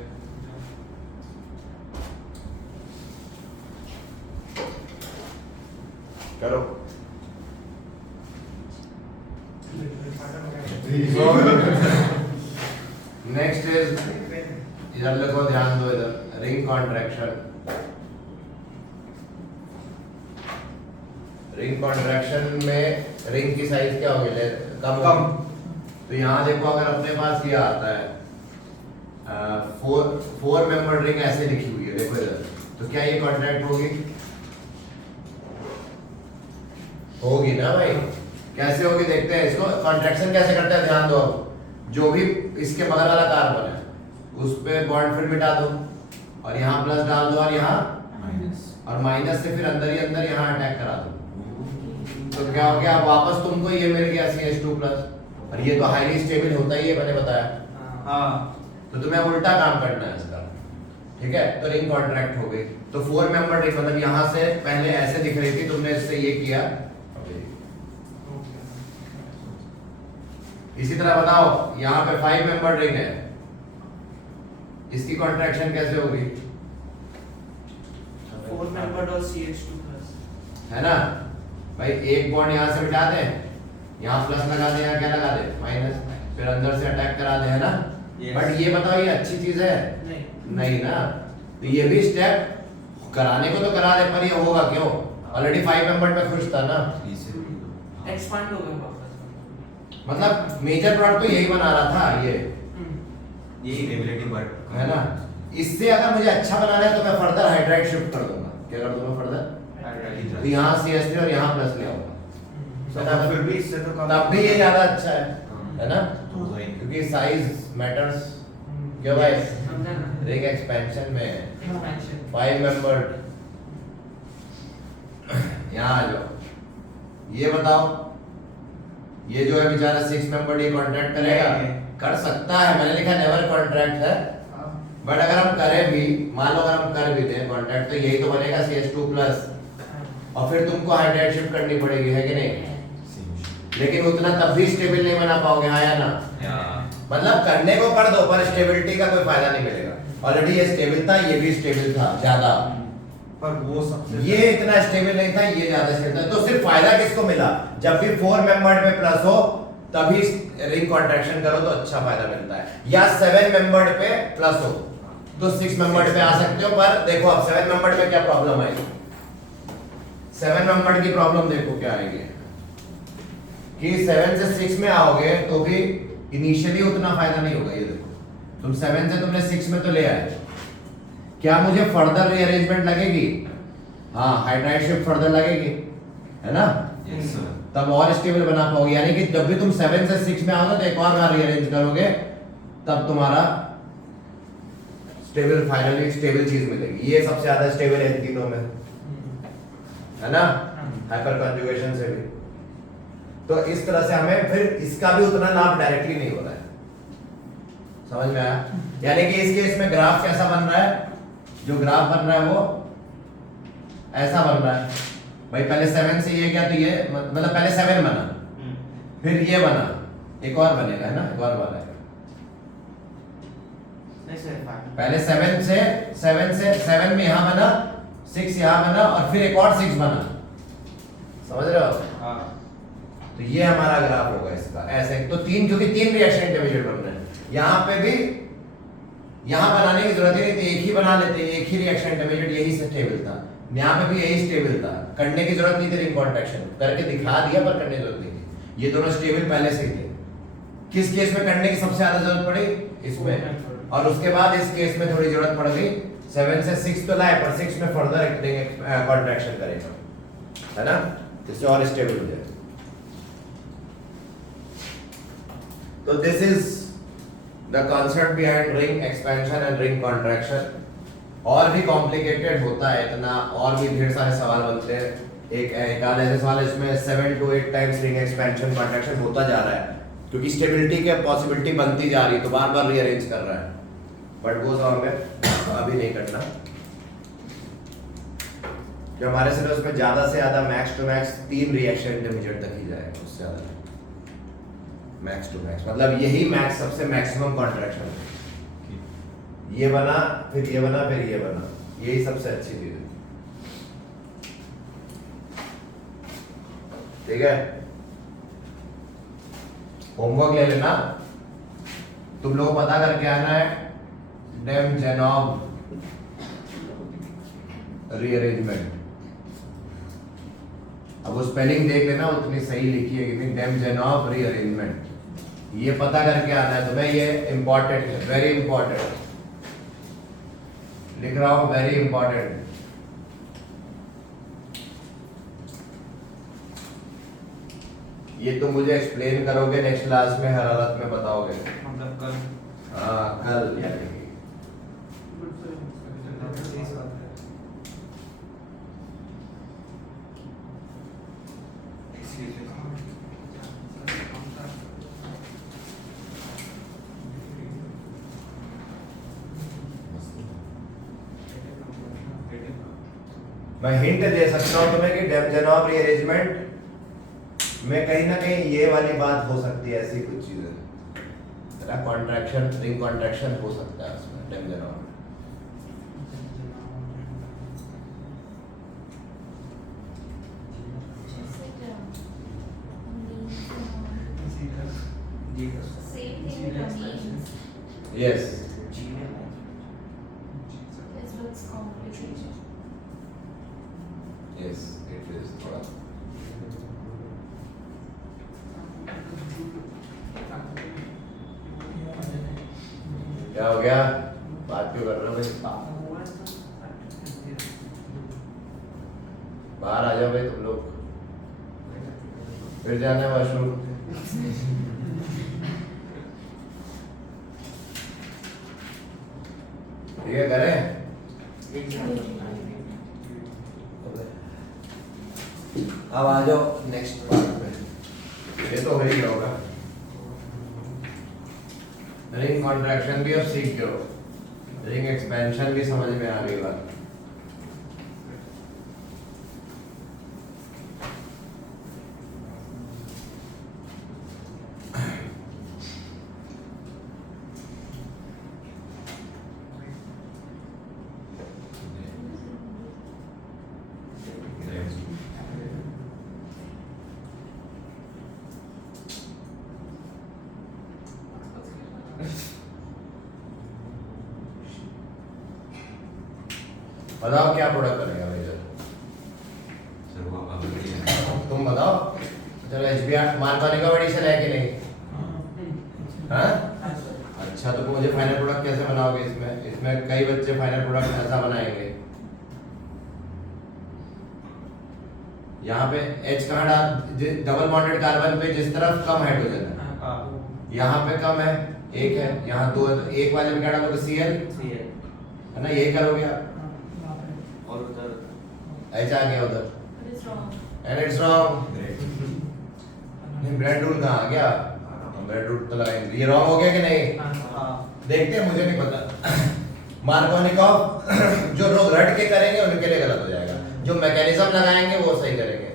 करो। नेक्स्ट इज, इधर लिखो, ध्यान दो इधर, रिंग कॉन्ट्रैक्शन। रिंग कॉन्ट्रैक्शन में रिंग की साइज क्या होगी? कम। तो यहाँ देखो, अगर अपने पास ये आता है फोर मेंबर रिंग ऐसे लिखी हुई है, देखो इधर, तो क्या ये कॉन्ट्रैक्ट होगी? होगी ना भाई? कैसे होगी देखते हैं इसको। कॉन्ट्रैक्शन कैसे करते हैं ध्यान दो। अब जो भी इसके बगल वाला कार्बन है उस पे बॉन्ड फिर मिटा दो और यहाँ प्लस डाल दो और यहाँ माइनस, और माइनस से फिर अंदर ही अंदर यहाँ अटैक करा दो, तो क्या हो गया? वापस तुमको ये मिल गया CH2+, और ये तो हाईली स्टेबल होता ही है, मैंने बताया। हाँ, तो तुम्हें उल्टा काम करना है इसका, ठीक है? तो रिंग कॉन्ट्रैक्ट हो गई। तो 4 मेंबर रिंग, मतलब यहाँ से पहले ऐसे दिख रही थी, तुमने इससे ये किया। इसी तरह बताओ, यहाँ पे 5 मेंबर रिंग है, इसकी कॉन्ट्रैक्शन कैसे होगी? 4 मेंबर्ड और CH2+, है ना भाई? एक बॉन्ड यहाँ से मिटा दे, यहाँ प्लस लगा दे, यहाँ क्या लगा दे? माइनस, फिर अंदर से अटैक करा दे, है ना? बट ये बताओ, ये अच्छी चीज है? नहीं ना। तो ये भी स्टेप कराने को तो करा दे, पर ये होगा क्यों? ऑलरेडी 5 मेंबर में खुश था ना, एक्सपांड हो गया वापस। मतलब मेजर प्रोडक्ट तो यही बना रहा था ये इनेबिलिटी वर्क है ना। इससे अगर मुझे अच्छा बनाना है तो मैं फर्दर हाइड्राइड शिफ्ट कर दूंगा। क्या कर दूंगा फर्दर? तो यहाँ CH3 और यहाँ प्लस ले आऊंगा, फिर भी इससे तो कम, तब भी ये ज्यादा अच्छा है ना? क्योंकि साइज मैटर्स। क्यों भाई? रिंग एक्सपेंशन में 5 मेंबर्ड, यहाँ आ जाओ। ये बताओ, ये जो है बेचारा 6 मेंबर्ड, ये कॉन्ट्रैक्ट करेगा? कर सकता है, मैंने लिखा नेवर कॉन्ट्रैक्ट है, बट अगर हम करें भी, मान लो अगर हम कर भी दें कॉन्ट्रैक्ट, तो यही तो बनेगा CH2+, और फिर तुमको हाइड्राइड शिफ्ट करनी पड़ेगी, है कि नहीं? लेकिन उतना तब भी स्टेबल नहीं बना पाओगे, हाँ या ना? मतलब करने को कर दो, पर स्टेबिलिटी का कोई फायदा नहीं मिलेगा। ऑलरेडी ये स्टेबल था, ये भी स्टेबल था ज्यादा, पर वो सबसे ये इतना स्टेबल नहीं था, ये ज्यादा स्टेबल था। तो सिर्फ फायदा किसको मिला? जब भी 4 मेंबर्ड पे प्लस हो तभी रिंग कॉन्ट्रैक्शन करो तो अच्छा फायदा मिलता है, या 7 मेंबर्ड पे प्लस हो तो 6 मेंबर्ड पे आ सकते हो। पर देखो अब 7 मेंबर्ड में क्या प्रॉब्लम आएगी? 7 मेंबर्ड की प्रॉब्लम देखो क्या आएगी कि 7 से 6 में आओगे तो भी इनिशियली उतना फायदा नहीं होगा। ये देखो, तुम 7 से तुमने 6 में तो ले आए, क्या मुझे फर्दर रीअरेंजमेंट लगेगी? हाँ, हाइड्राइड शिफ्ट फर्दर लगेगी, है ना? Yes sir. तब और स्टेबल बना पाओगे। यानी कि जब भी तुम 7 से 6 में आओगे तो एक और बार रीअरेंज करोगे, तब तुम्हारा स्टेबल, फाइनली स्टेबल चीज मिलेगी। ये सबसे ज्यादा स्टेबल है इन तीनों में, है ना, हाइपर कंजुगेशन से भी। तो इस तरह से हमें फिर इसका भी उतना लाभ डायरेक्टली नहीं हो रहा है, समझ में आया? यानी कि इस केस में ग्राफ कैसा बन रहा है, जो ग्राफ बन रहा है वो ऐसा बन रहा है भाई, पहले 7 से ये क्या, तो ये मतलब पहले 7 बना, फिर ये बना, एक और बनेगा, है ना, एक और बनेगा। नहीं सर, पहले 7 में यहां बना, 6 यहां बना, और फिर एक और 6 बना, समझ रहे हो? हाँ तो ये हमारा ग्राफ होगा इसका ऐसे। तो तीन, क्योंकि 3 रिएक्शन इंटरमीडिएट बन रहे हैं, यहाँ पे भी यहाँ बनाने की जरूरत ही नहीं थी, एक ही बना लेते, एक ही रिएक्शन इंटरमीडिएट, यही से स्टेबल था, यहाँ पे भी यही स्टेबल था, करने की जरूरत नहीं थी रिंग कॉन्ट्रैक्शन, करके दिखा दिया पर करने की जरूरत नहीं थी, ये दोनों स्टेबल पहले से ही थे। किस केस में करने की सबसे ज्यादा जरूरत पड़ी? इसमें, और उसके बाद इस केस में थोड़ी जरूरत पड़ गई, 7 से 6 तो लाए, पर 6 में फर्दर कॉन्ट्रैक्शन करेगा, है ना, इससे और स्टेबल हो जाएगा। तो this is the concept behind ring expansion and ring contraction. और भी कॉम्प्लिकेटेड होता है इतना, और भी ढेर सारे सवाल बनते हैं। एक आध ऐसे सवाल इसमें 7 to 8 times ring expansion contraction होता जा रहा है, क्योंकि स्टेबिलिटी की पॉसिबिलिटी बनती जा रही है, तो बार बार रीअरेंज कर रहा है, बट वो सब हमें अभी नहीं करना। जो हमारे सिलेबस में ज्यादा से ज्यादा max to max 3 reaction intermediate तक ही जाएगा, उससे ज्यादा नहीं। मैक्स टू मैक्स मतलब यही मैक्स सबसे मैक्सिमम कॉन्ट्रैक्शन है, ये बना, फिर ये बना, फिर ये बना, यही सबसे अच्छी चीज है, ठीक है। होमवर्क ले लेना, तुम लोग पता करके आना है डेमजेनॉव रीअरेंजमेंट। अब वो स्पेलिंग देख लेना, उतनी सही लिखी है कि नहीं, डेमजेनॉव रीअरेंजमेंट, ये पता करके आना है तुम्हें, ये इंपॉर्टेंट है, वेरी इंपॉर्टेंट, लिख रहा हूं, वेरी इंपॉर्टेंट। ये तुम मुझे एक्सप्लेन करोगे नेक्स्ट क्लास में, हर हालत में बताओगे, मतलब कल। हाँ कल, यानी कि मैं हिंट दे सकता हूं तुम्हें कि डेमजेनॉव रीअरेंजमेंट में कहीं ना कहीं ये वाली बात हो सकती है, ऐसी कुछ चीजें, तेरा कॉन्ट्रैक्शन, रिंग कॉन्ट्रैक्शन हो सकता है उसमें डेमजेनॉव में। Same thing with amines. Yes. This looks complicated. Yes, it is थोड़ा। क्या हो गया? बात क्यों कर रहे हो भाई? बाहर आ जाओ भाई तुम लोग, फिर जाना है वॉशरूम। ठीक है, करें? अब आ जाओ नेक्स्ट पार्ट पे, ये तो हो ही होगा। रिंग कॉन्ट्रैक्शन भी अब सीख गए हो, रिंग एक्सपेंशन भी समझ में आ गई बात। बताओ क्या प्रोडक्ट बनेगा भाई सर? सर वो अब बढ़िया। तुम बताओ। चलो HBR मानपानी का एडिशन है कि नहीं? हाँ? अच्छा, तो मुझे फाइनल प्रोडक्ट कैसे बनाओगे इसमें? इसमें कई बच्चे फाइनल प्रोडक्ट ऐसा बनाएंगे। यहाँ पे H कहाँ डाल, डबल बॉन्डेड कार्बन पे जिस तरफ कम हाइड्रोजन है, यहाँ पे कम है, एक है, यहाँ दो, एक वाले में क्या डालोगे? Cl, है ना, ये करोगे आप, और उधर एच आ गया उधर, It is wrong. And it's wrong. Great नहीं ब्रेड रूल कहाँ आ गया, ब्रेड रूल तो लगाएंगे, ये रॉन्ग हो गया कि नहीं, देखते हैं, मुझे नहीं पता। मार्कोनिकॉफ जो लोग रट के करेंगे उनके लिए गलत हो जाएगा, जो मैकेनिज्म लगाएंगे वो सही करेंगे।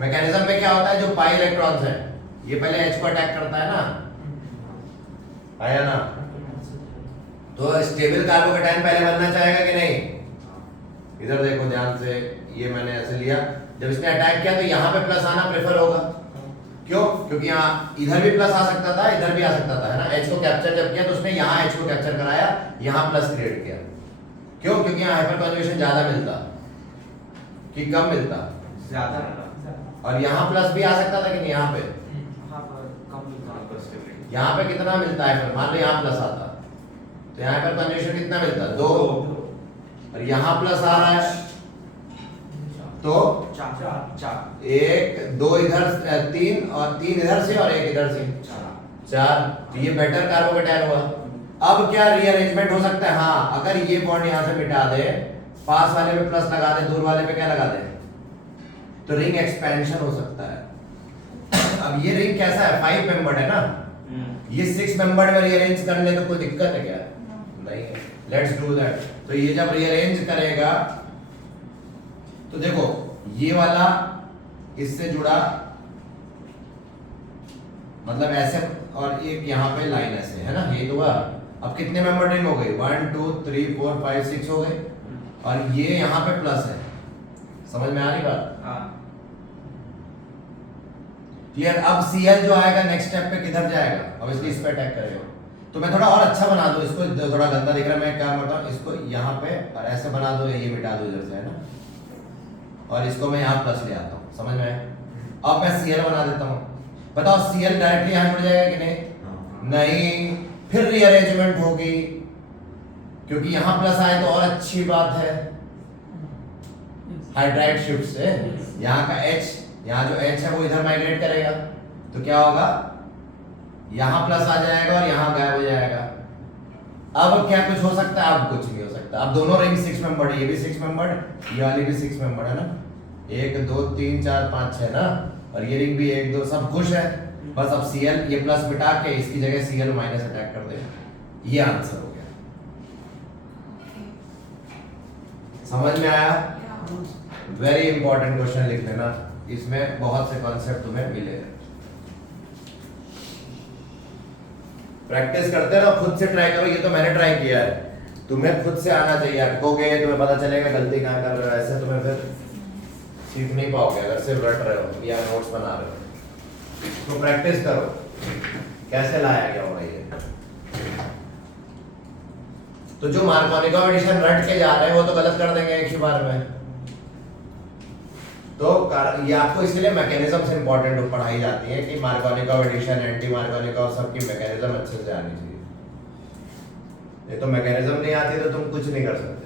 मैकेनिज्म में क्या होता है, जो पाई इलेक्ट्रॉन्स है ये पहले एच को अटैक करता है ना, आया ना, तो स्टेबल कार्बोकेटायन पहले बनना चाहेगा कि नहीं, इधर देखो ध्यान से, ये मैंने ऐसे लिया, जब इसने अटैक किया तो यहाँ पे प्लस आना प्रेफर होगा, क्यों, क्योंकि यहाँ इधर भी प्लस आ सकता था, इधर भी आ सकता था, है ना, एच को कैप्चर जब किया तो उसने यहाँ एच को कैप्चर कराया, यहाँ प्लस क्रिएट किया, क्यों, क्योंकि यहाँ हाइपर कॉन्जुगेशन ज्यादा मिलता कि कम मिलता, ज्यादा और यहाँ प्लस भी आ सकता था कि नहीं, यहाँ पे प्लस यहाँ पे कितना मिलता है, फिर मान लो यहाँ प्लस आता तो यहाँ पर कन्वर्जन कितना मिलता, 2, और यहाँ प्लस आ रहा है तो 1 2 इधर 3 और 3 इधर से और 1 इधर से 4, तो ये बेटर कार्बोकेटायन हुआ। अब क्या रीअरेंजमेंट हो सकता है, हाँ, अगर ये बॉन्ड यहाँ से मिटा दे, पास वाले पे प्लस लगा दे, दूर वाले पे क्या लगा दे, तो रिंग एक्सपेंशन हो सकता है। अब ये रिंग कैसा है, 5 मेंबर्ड है ना, ये 6 मेंबर्ड में रीअरेंज कर ले तो कोई दिक्कत है क्या, नहीं है, लेट्स डू दैट। तो ये जब रीअरेंज करेगा तो देखो ये वाला इससे जुड़ा, मतलब ऐसे, और एक यहाँ पे लाइन ऐसे है ना, ये तो हुआ। अब कितने मेंबर रिंग हो गई, 1 2 3 4 5 6 हो गए, और ये यहाँ पे प्लस है, समझ में आ रही बात, क्लियर। अब Cl जो आएगा नेक्स्ट स्टेप पे किधर जाएगा, अब इसलिए इस पे अटैक करेगा। तो मैं थोड़ा और अच्छा बना दूं इसको, थोड़ा गंदा दिख रहा है, मैं क्या करता हूँ, इसको यहाँ पे और ऐसे बना दो, ये मिटा दो इधर से, है ना, और इसको मैं यहाँ प्लस ले आता हूँ, समझ में आया। अब मैं Cl बना देता हूँ, बताओ Cl डायरेक्टली यहाँ जुड़ जाएगा कि नहीं, नहीं, फिर रीअरेंजमेंट होगी, क्योंकि यहाँ प्लस आए तो और अच्छी बात है, हाइड्राइड शिफ्ट से यहाँ का H, यहाँ जो H है वो इधर माइग्रेट करेगा, तो क्या होगा, यहाँ प्लस आ जाएगा और यहाँ गायब हो जाएगा। अब क्या कुछ हो सकता है, अब कुछ नहीं हो सकता। अब दोनों रिंग 6 मेंबर्ड है, ये भी 6 मेंबर्ड, ये वाली भी 6 मेंबर्ड है ना, 1 2 3 4 5 6 ना, और ये रिंग भी 1 2, सब खुश है। बस अब Cl ये प्लस मिटा के इसकी जगह Cl माइनस अटैक कर दे, ये आंसर हो गया। समझ में आया, वेरी इंपॉर्टेंट क्वेश्चन लिख लेना, इसमें बहुत से कॉन्सेप्ट तुम्हें मिलेगा। प्रैक्टिस करते रहो, खुद से ट्राई करो, ये तो मैंने ट्राई किया है, तुम्हें खुद से आना चाहिए, अटकोगे तुम्हें पता चलेगा गलती कहाँ कर रहे हो, ऐसे तुम्हें फिर सीख नहीं पाओगे अगर सिर्फ रट रहे हो या नोट्स बना रहे हो। तो प्रैक्टिस करो, कैसे लाया गया होगा ये। तो जो मार्कोनिकॉफ एडिशन रट के जा रहे हैं वो तो गलत कर देंगे एक ही बार में, तो ये आपको इसलिए मैकेनिज्म से इंपॉर्टेंट पढ़ाई जाती है कि मार्कोनिकॉफ एडिशन, एंटी मार्कोनिकॉफ सबकी मैकेनिज्म अच्छे से आनी चाहिए। ये तो मैकेनिज्म नहीं आती तो तुम कुछ नहीं कर सकते।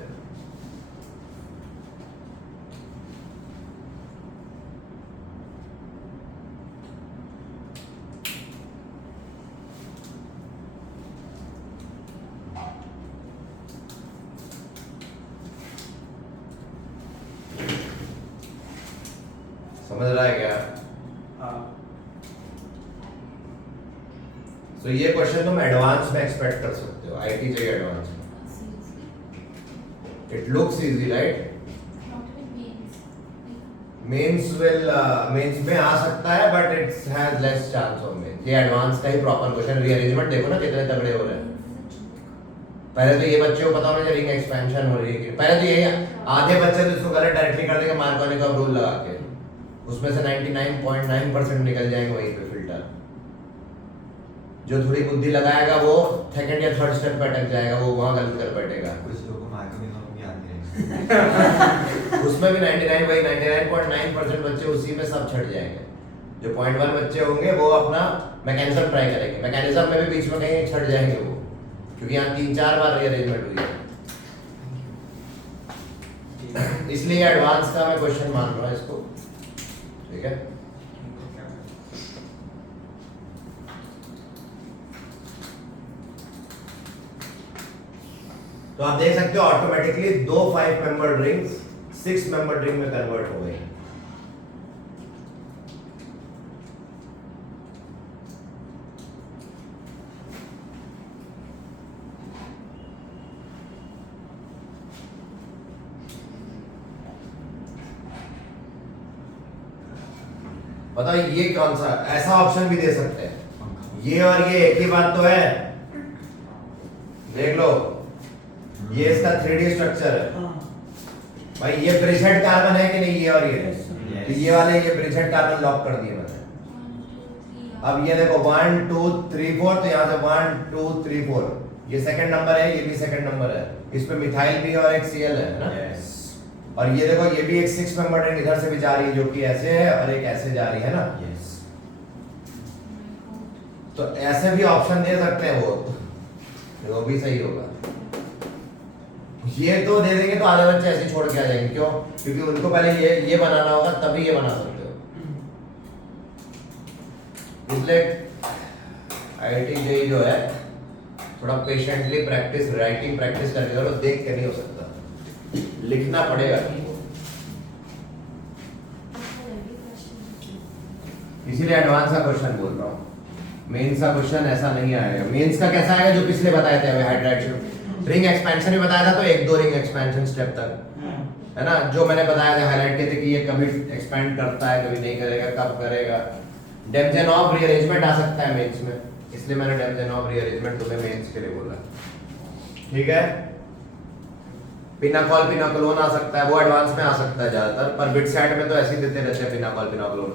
समझ रहा है क्या? तो ये क्वेश्चन तुम एडवांस में एक्सपेक्ट कर सकते हो, IIT JEE एडवांस में। It looks easy right, mains में आ सकता है but it's has less chance of mains. ये एडवांस का ही प्रॉपर क्वेश्चन, रीअरेंजमेंट देखो ना कितने तगड़े हो रहे हैं। पहले तो ये बच्चे को पता होना चाहिए रिंग एक्सपेंशन हो रही है, पहले तो ये आधे बच्चे तो इसको गलत डायरेक्टली कर देंगे मार्कोनिकॉफ रूल लगा के, उसमें से 99.9% निकल जाएंगे वहीं पे फिल्टर। जो थोड़ी बुद्धि लगाएगा वो सेकंड या थर्ड स्टेप पे अटक जाएगा, वो वहां गलत कर बैठेगा। कुछ लोगों को मार्कोनिकॉफ भी आती है उसमें भी 99.9% बच्चे उसी में सब छट जाएंगे। जो 0.1 बच्चे होंगे वो अपना मैकेनिज्म ट्राई करेंगे, मैकेनिज्म में भी बीच में कहीं छट जाएंगे वो, क्योंकि यहाँ 3-4 बार रीअरेंजमेंट हुई है। इसलिए एडवांस का मैं क्वेश्चन मान रहा हूँ इसको, ठीक है। तो आप देख सकते हो ऑटोमेटिकली दो 5 मेंबर्ड रिंग्स 6 मेंबर्ड रिंग में कन्वर्ट हो गई। बताओ ये कौन सा, ऐसा ऑप्शन भी दे सकते हैं। ये और ये एक ही बात तो है, देख लो ये इसका 3D स्ट्रक्चर है हाँ भाई। ये ब्रिजेट कार्बन है कि नहीं, ये और ये Yes, sir. तो ये वाले ये ब्रिजेट कार्बन लॉक कर दिए मैंने। 1, 2, 3 अब ये देखो 1 2 3 4, तो यहाँ से 1 2 3 4 ये सेकंड नंबर है, ये भी सेकंड नंबर है, इसमें मिथाइल भी और एक Cl है ना। Yes. और ये देखो ये भी एक 6 मेंबर रिंग इधर से भी जा रही है जो कि ऐसे है और एक ऐसे जा रही है ना। Yes. तो ऐसे भी ऑप्शन दे सकते हैं वो भी सही होगा। ये तो दे देंगे तो आधे बच्चे ऐसे ही छोड़ के आ जाएंगे, क्यों? क्योंकि उनको पहले ये बनाना होगा तभी ये बना सकते हो। इसलिए IIT JEE जो है थोड़ा पेशेंटली प्रैक्टिस, राइटिंग प्रैक्टिस करके करो, देख के नहीं हो सकता, लिखना पड़ेगा तुमको। इसीलिए एडवांस का क्वेश्चन बोल रहा हूँ, मेंस का क्वेश्चन ऐसा नहीं आएगा। मेंस का कैसा आएगा, जो पिछले बताए थे हाइड्रेशन रिंग एक्सपेंशन भी बताया था, तो 1-2 रिंग एक्सपेंशन स्टेप तक है ना, जो मैंने बताया था, हाईलाइट किए थे कि ये कभी एक्सपेंड करता है कभी नहीं करेगा, कब करेगा। डेमजेनॉव रीअरेंजमेंट आ सकता है मेंस में, इसलिए मैंने डेमजेनॉव रीअरेंजमेंट तुम्हें मेंस के लिए बोला, ठीक है। पिनाकॉल पिनाकोलोन आ सकता है, वो एडवांस में आ सकता है ज्यादातर, पर बिट सेट में तो ऐसे ही देते रहते हैं पिनाकॉल पिनाकोलोन।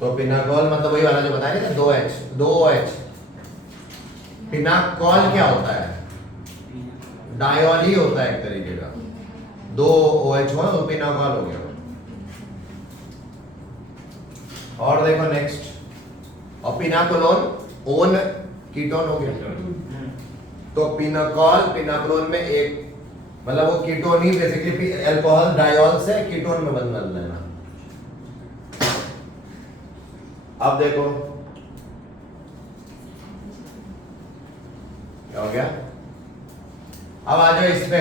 तो पिनाकॉल मतलब वही वाला जो बताया था 2H 2OH। पिनाकॉल क्या होता है, डायोल ही होता है एक तरीके का, 2OH हो तो पिनाकॉल हो गया। और देखो नेक्स्ट, और पिनाकोलोन ओन कीटोन हो गया, तो पिनाकॉल पिनाकोलोन में एक मतलब वो कीटोन ही बेसिकली अल्कोहल डायोल से कीटोन में बदल लेना। अब देखो क्या हो गया। अब आ जाओ इस पे,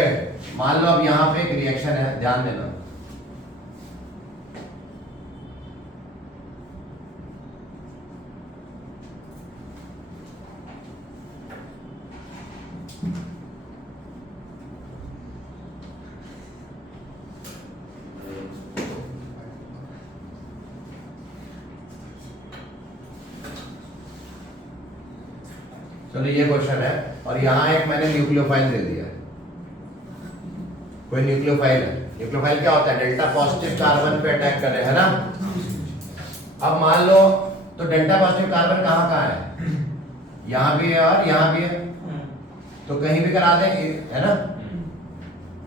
मान लो अब यहां पे एक रिएक्शन है, ध्यान देना। चलो ये क्वेश्चन है, और यहाँ एक मैंने न्यूक्लियोफाइल दे दिया है, कोई न्यूक्लियोफाइल है। न्यूक्लियोफाइल क्या होता है, डेल्टा पॉजिटिव कार्बन पे अटैक कर रहे हैं ना। अब मान लो तो डेल्टा पॉजिटिव कार्बन कहाँ कहाँ है, यहाँ भी है और यहाँ भी है, तो कहीं भी करा दें, है ना,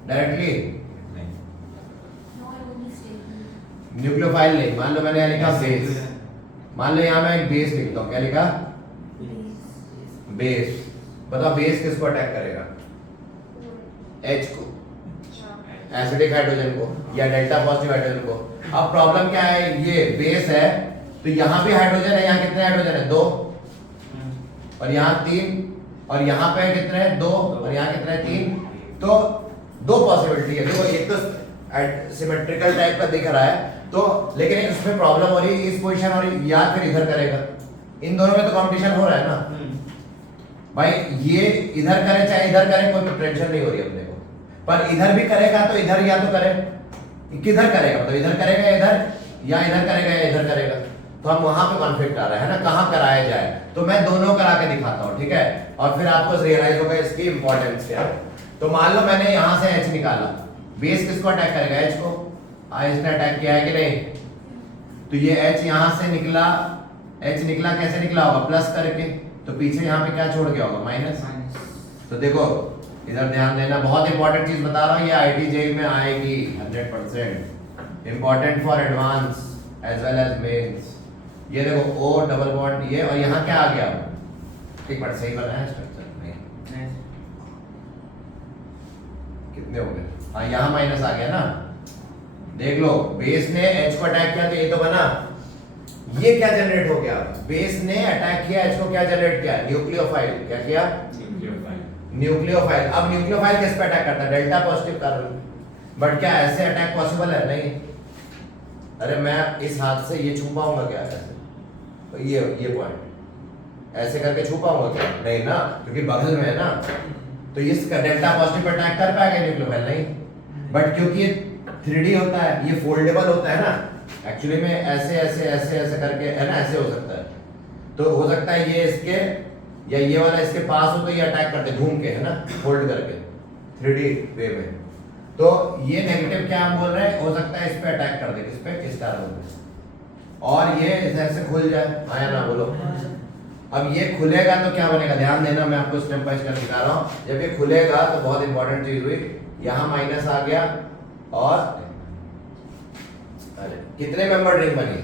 डायरेक्टली नहीं. न्यूक्लियोफाइल नहीं। मान लो मैंने यहाँ लिखा बेस, मान लो यहाँ मैं एक बेस लिखता हूँ, क्या लिखा, बेस। बताओ बेस किसको अटैक करेगा, H को, एसिडिक हाइड्रोजन को या डेल्टा पॉजिटिव हाइड्रोजन को। अब प्रॉब्लम क्या है, ये बेस है तो यहाँ भी हाइड्रोजन है, यहाँ कितने हाइड्रोजन है, 2, और यहाँ 3, और यहाँ पे कितने हैं, 2, और यहाँ कितने हैं, 3। तो 2 पॉसिबिलिटी है। देखो एक तो सिमेट्रिकल टाइप का दिख रहा है, तो लेकिन इसमें प्रॉब्लम हो रही है इस पोजीशन और या फिर इधर करेगा, इन दोनों में तो कंपटीशन हो रहा है ना भाई। ये इधर करे चाहे इधर करे, कोई टेंशन नहीं हो रही अपने को, पर इधर भी करेगा तो इधर या तो करे, किधर करेगा, मतलब इधर करेगा इधर, या इधर करेगा या इधर करेगा। तो हम वहां पे कॉन्फ्लिक्ट आ रहा है ना, कहाँ कराया जाए। तो मैं दोनों करा के दिखाता हूँ, ठीक है, और फिर आपको रियलाइज होगा इसकी इंपॉर्टेंस क्या है। तो मान लो मैंने यहाँ से H निकाला, बेस किसको अटैक करेगा, H को। H ने अटैक किया है कि नहीं, तो ये H यहाँ से निकला, H निकला कैसे निकला होगा, प्लस करके, तो पीछे यहाँ पे क्या छोड़ गया होगा, माइनस। तो देखो इधर ध्यान देना, बहुत इंपॉर्टेंट चीज बता रहा हूँ, ये IIT JEE में आएगी 100%, important for advance as well as mains. ये देखो O डबल बॉन्ड ये, और यहाँ क्या आ गया, एक बार सही बना है स्ट्रक्चर नहीं, कितने हो गए, हाँ यहाँ माइनस आ गया ना। देख लो बेस ने H को अटैक किया तो ये तो बना, ये क्या जनरेट हो गया, बेस ने अटैक किया H को, क्या जनरेट किया, न्यूक्लियोफाइल। क्या किया, न्यूक्लियोफाइल। अब न्यूक्लियोफाइल किस पे अटैक करता है? Delta positive carbon. बट क्या ऐसे अटैक पॉसिबल है? नहीं। अरे मैं इस हाथ से ये छू पाऊंगा क्या ऐसे? तो ये पॉइंट ऐसे करके छू पाऊंगा क्या? नहीं ना, क्योंकि बगल में है ना। तो इसका डेल्टा पॉजिटिव पे अटैक कर पाएगा न्यूक्लियोफाइल? नहीं। बट क्योंकि ये 3D होता है, ये फोल्डेबल होता है ना, एक्चुअली में ऐसे ऐसे ऐसे ऐसे करके है ना, ऐसे हो सकता है। तो हो सकता है ये इसके या ये वाला इसके पास हो तो ये अटैक करते घूम के, है ना, फोल्ड करके 3D वे में। तो ये नेगेटिव क्या हम बोल रहे हैं, हो सकता है इस पे अटैक कर दे, किस पे? इस कार्बन पे, और ये ऐसे खुल जाए। आया ना, बोलो। अब ये खुलेगा तो क्या बनेगा? ध्यान देना, मैं आपको स्टेप बाय स्टेप दिखा रहा हूँ। जब ये खुलेगा तो बहुत इंपॉर्टेंट चीज हुई, यहाँ माइनस आ गया और अरे कितने मेंबर रिंग बनी?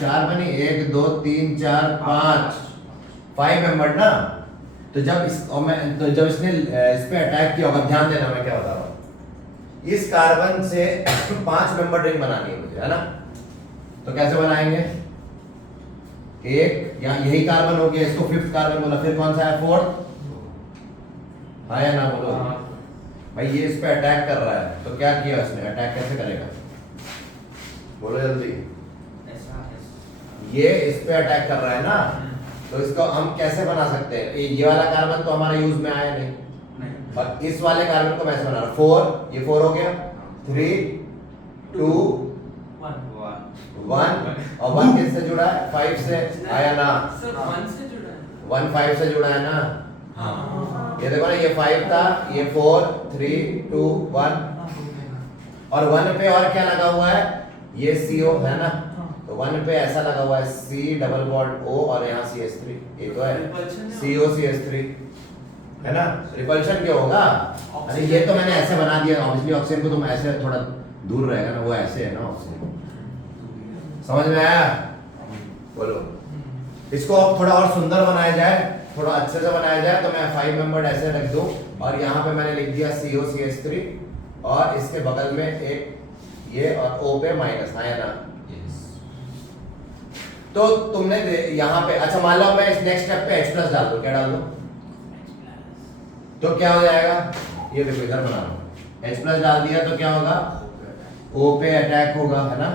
4 बनी। 1 2 3 4 5 मेंबर ना। तो जब जब इसने इस पे अटैक किया होगा, ध्यान देना मैं क्या बता रहा हूँ। इस कार्बन से 5 मेंबर रिंग बनानी है मुझे, है ना। तो कैसे बनाएंगे? एक यही कार्बन हो गया, इसको 5th कार्बन बोला, फिर कौन सा है? 4th। आया ना, बोलो भाई। ये इस पे अटैक कर रहा है, तो क्या किया उसने? अटैक कैसे करेगा? बोलो जल्दी। ये इस पे अटैक कर रहा है ना, तो इसको हम कैसे बना सकते हैं? ये वाला कार्बन तो हमारा यूज में आया नहीं, और इस वाले कार्बन को मैं ऐसे बना रहा हूं। 4, ये 4 हो गया। 3 2 1 और 1 किससे जुड़ा है? 5 से। आया ना? सर 1 से जुड़ा है। 1 5 से जुड़ा है ना। हाँ। ये देखो ना, ये 5 था, ये 4 3 2 1 और 1 पे और क्या लगा हुआ है? ये CO है ना। तो 1 पे ऐसा लगा हुआ है C डबल बॉन्ड O और यहाँ CH3, ये तो है CO CH3, है ना। रिपल्शन क्यों होगा? अरे ये तो मैंने ऐसे बना दिया, ऑब्वियसली ऑक्सीजन को तुम ऐसे थोड़ा दूर रहेगा ना, वो ऐसे है ना ऑक्सीजन। समझ में आया? बोलो। इसको अब थोड़ा और सुंदर बनाया जाए, थोड़ा अच्छे से बनाया जाए, तो मैं 5 मेंबर ऐसे रख दूं और यहाँ पे मैंने लिख दिया CO CH3 और इसके बगल में एक ये और O पे माइनस। आया ना? तो तुमने यहाँ पे, अच्छा मान लो मैं इस नेक्स्ट स्टेप पे H+ डाल दूं, क्या डाल दूं? तो क्या हो जाएगा? ये देखो इधर बना रहा हूं, H+ डाल दिया तो क्या होगा? O पे अटैक होगा, है ना,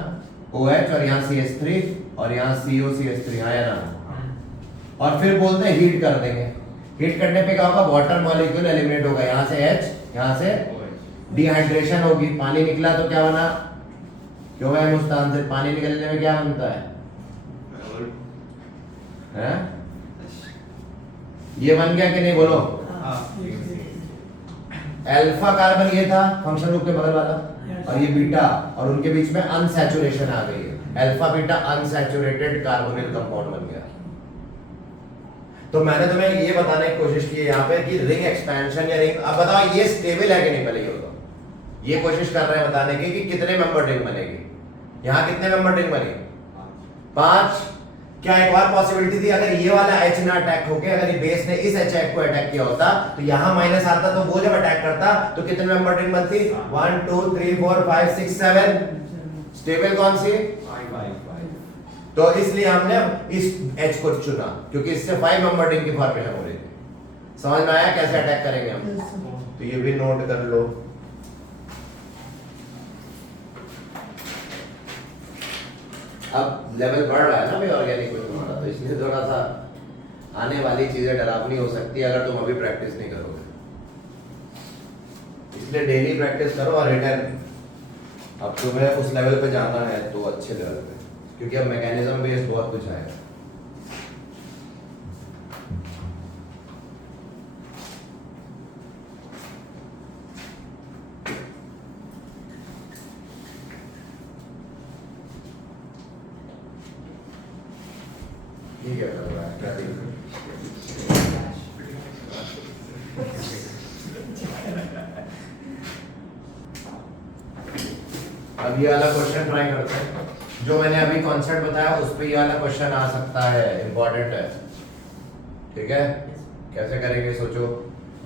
OH और यहाँ CH3 और यहाँ CO CH3। आया ना? और फिर बोलते हैं हीट कर देंगे। हीट करने पे क्या होगा? वाटर मॉलिक्यूल एलिमिनेट होगा, यहाँ से H, यहाँ से डिहाइड्रेशन होगी, पानी निकला तो क्या बना? क्यों है मुस्तान से पानी निकलने में क्या बनता है? हैं? ये बन गया कि नहीं, बोलो। अल्फा कार्बन ये था फंक्शन ग्रुप के बगल वाला, और ये बीटा, और उनके बीच में अनसैचुरेशन आ गई है, alpha beta unsaturated carbonyl compound बन गया। तो मैंने तुम्हें ये बताने की कोशिश की है यहाँ पे कि रिंग एक्सपेंशन या रिंग, अब बताओ ये स्टेबल है कि नहीं, पहले ये बताओ। ये कोशिश कर रहे हैं बताने की कि कितने मेंबर रिंग बनेगी। यहाँ कितने मेंबर रिंग बनेगी? 5। क्या एक और पॉसिबिलिटी थी, अगर ये वाला H ना अटैक होके अगर ये बेस ने इस H को अटैक किया होता तो यहाँ माइनस आता, तो वो जब अटैक करता तो कितने मेंबर रिंग बनती? 1 2 3 4 5 6 7। स्टेबल कौन सी? 5। तो इसलिए हमने इस H को चुना क्योंकि इससे 5 मेंबर रिंग की फॉर्मेशन हो रही थी। समझ में आया कैसे अटैक करेंगे हम? तो ये भी नोट कर लो। अब लेवल बढ़ रहा है ना भाई ऑर्गेनिक में तुम्हारा, तो इसलिए थोड़ा सा आने वाली चीजें डरावनी हो सकती है अगर तुम अभी प्रैक्टिस नहीं करोगे। इसलिए डेली प्रैक्टिस करो और रिटर्न, अब तुम्हें उस लेवल पे जाना है तो अच्छे लेवल पे, क्योंकि अब मैकेनिज्म बेस्ड बहुत कुछ आएगा। ये क्या कर रहा है, क्या देख रहे हो? अब ये वाला क्वेश्चन ट्राई करते हैं, जो मैंने अभी कॉन्सेप्ट बताया उस पे ये वाला क्वेश्चन आ सकता है, इंपॉर्टेंट है। ठीक है, कैसे करेंगे सोचो।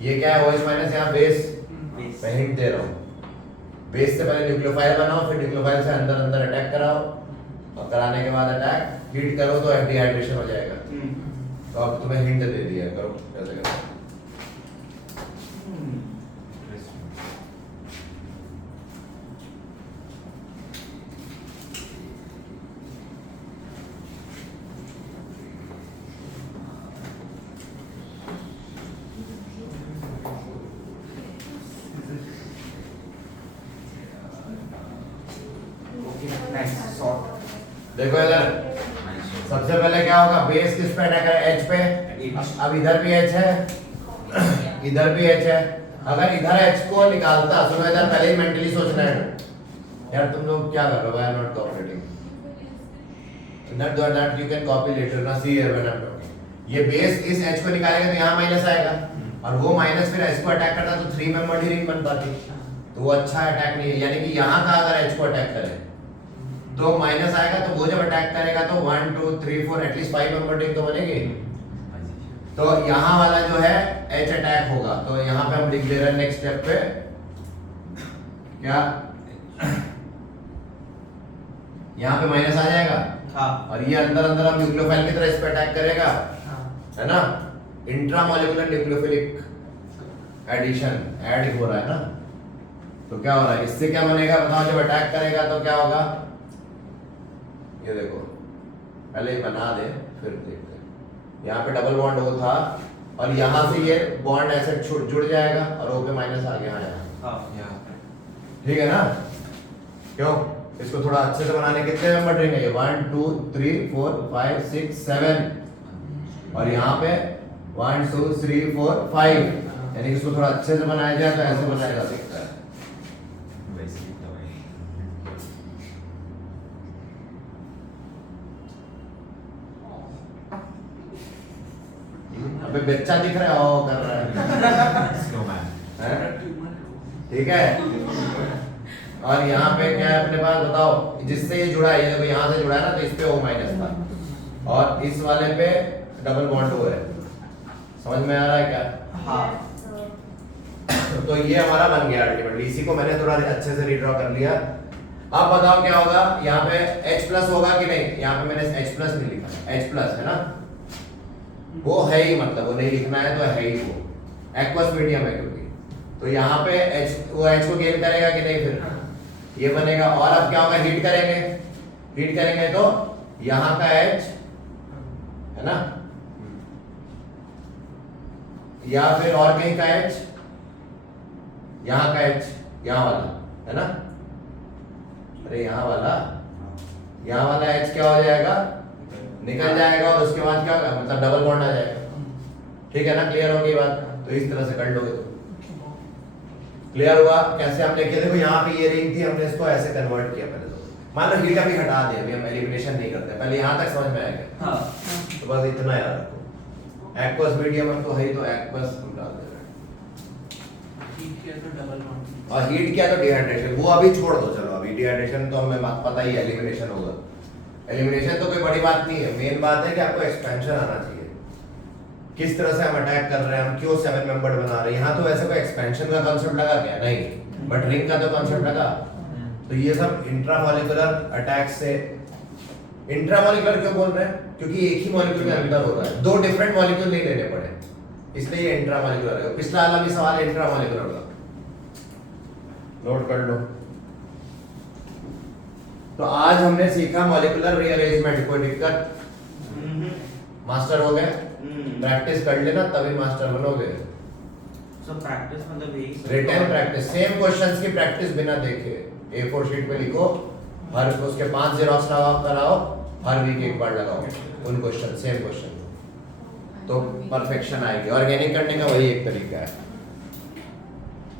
ये क्या है, OH माइनस, यहाँ बेस, मैं हिंट दे रहा हूँ। बेस से पहले न्यूक्लियोफाइल बनाओ, फिर न्यूक्लियोफाइल से अंदर अंदर अटैक कराओ, और कराने के बाद अटैक हीट करो तो डिहाइड्रेशन हो जाएगा। तो अब तुम्हें हिंट दे दिया, करो कैसे करो। देखो इधर सबसे पहले क्या होगा, बेस किस पे अटैक है, एच पे। अब इधर भी एच है, इधर भी एच है। अगर इधर एच को निकालता, सुनो इधर पहले ही मेंटली सोचना है यार, तुम लोग क्या कर रहे हो, why not cooperating, that you can copy later ना, see here when I'm talking। ये बेस इस एच को निकालेगा तो यहाँ माइनस आएगा, और वो माइनस फिर एच को अटैक करता तो 3 मेंबर्ड रिंग बन पाती, तो वो अच्छा अटैक नहीं है। यानी कि यहाँ का अगर एच को अटैक करे तो माइनस आएगा, तो वो जब अटैक करेगा तो 1 2 3 4 एटलीस्ट 5 मेंबर्ड रिंग तो बनेगी। तो यहाँ वाला जो है एच अटैक होगा, तो यहाँ पे हम लिख दे रहे हैं नेक्स्ट स्टेप पे क्या, यहाँ पे माइनस आ जाएगा, हाँ और ये अंदर अंदर हम न्यूक्लियोफाइल की तरह इस पे अटैक करेगा, है ना। इंट्रामोलिकुलर न्यूक्लियोफिलिक एडिशन ऐड हो रहा है ना, तो क्या हो रहा है, इससे क्या बनेगा बताओ, जब अटैक करेगा तो क्या होगा, ये देखो पहले ही बना दे फिर देखते हैं। यहाँ पे डबल बॉन्ड O था, और यहाँ से ये बॉन्ड ऐसे जुड़ जाएगा, और O पे माइनस आ गया यहाँ, ठीक है ना। क्यों, इसको थोड़ा अच्छे से बनाने कितने मेंबर रिंग है ये, 1 2 3 4 5 6 7, और यहाँ पे 1 2 3 4 5, यानी कि इसको थोड़ा अच्छे से बनाया जाए तो ऐसे बनाया जा सकता है। अबे बच्चा दिख रहा है, ओ कर रहा है, ठीक है। और यहाँ पे क्या है अपने पास बताओ, जिससे ये जुड़ा है, ये देखो यहाँ से जुड़ा है ना, तो इस पे O माइनस था, और इस वाले पे डबल बॉन्ड O है, समझ में आ रहा है क्या? हाँ तो ये हमारा बन गया अल्टीमेटली, इसी को मैंने थोड़ा अच्छे से रीड्रॉ कर लिया। अब बताओ क्या होगा, यहाँ पे H प्लस होगा कि नहीं, यहाँ पे मैंने H प्लस नहीं लिखा, H प्लस है ना, वो है ही, मतलब वो नहीं लिखना है तो है ही, वो एक्वस मीडियम है क्योंकि, तो यहाँ पे H, वो H को गेन करेगा कि नहीं, फिर ये बनेगा। और अब क्या होगा, हीट करेंगे तो यहाँ का H है ना, या फिर और कहीं का H, यहाँ का H, यहाँ वाला है ना, अरे यहाँ वाला H क्या हो जाएगा, निकल जाएगा, और उसके बाद क्या होगा, मतलब डबल बॉन्ड आ जाएगा, ठीक है ना। क्लियर हो गई बात, तो इस तरह से कर लोगे तो क्लियर हुआ। कैसे हमने किया, देखो यहाँ पे ये रिंग थी, हमने इसको ऐसे कन्वर्ट किया पहले, तो मान लो हीट अभी हटा दिया, अभी हम एलिमिनेशन नहीं करते, पहले यहाँ तक समझ में आएगा, हाँ तो बस इतना याद रखो, एक्वस मीडियम तो है ही, तो एक्वस हम डाल दे रहे हैं, ठीक है तो डबल बॉन्ड, और हीट किया तो डिहाइड्रेशन, वो अभी छोड़ दो, चलो अभी डिहाइड्रेशन तो हमें पता ही है, एलिमिनेशन होगा। एलिमिनेशन तो कोई बड़ी बात नहीं है, मेन बात है कि आपको एक्सपेंशन आना चाहिए, किस तरह से हम अटैक कर रहे हैं, हम क्यों 7 मेंबर्ड बना रहे हैं। यहाँ तो वैसे कोई एक्सपेंशन का कांसेप्ट लगा क्या, नहीं, बट रिंग का तो कांसेप्ट लगा। तो ये सब इंट्रामोलिकुलर अटैक से, इंट्रामोलिकुलर क्यों बोल रहे हैं, क्योंकि एक ही मॉलिक्यूल के अंदर हो रहा है, 2 डिफरेंट मॉलिक्यूल नहीं लेने पड़े, इसलिए ये इंट्रामोलिकुलर है। पिछला वाला भी सवाल इंट्रामोलिकुलर का, नोट कर लो। तो आज हमने सीखा मॉलिक्यूलर रीअरेंजमेंट, कोई दिक्कत, मास्टर हो गए, प्रैक्टिस कर लेना तभी मास्टर बनोगे। सो प्रैक्टिस मतलब यही रिटन प्रैक्टिस, सेम क्वेश्चंस की प्रैक्टिस बिना देखे A4 शीट पे लिखो, हर उसके 5 जेरॉक्स कराओ, हर वीक एक बार लगाओ उन क्वेश्चन, सेम क्वेश्चन, तो परफेक्शन आएगी। ऑर्गेनिक करने का वही एक तरीका है।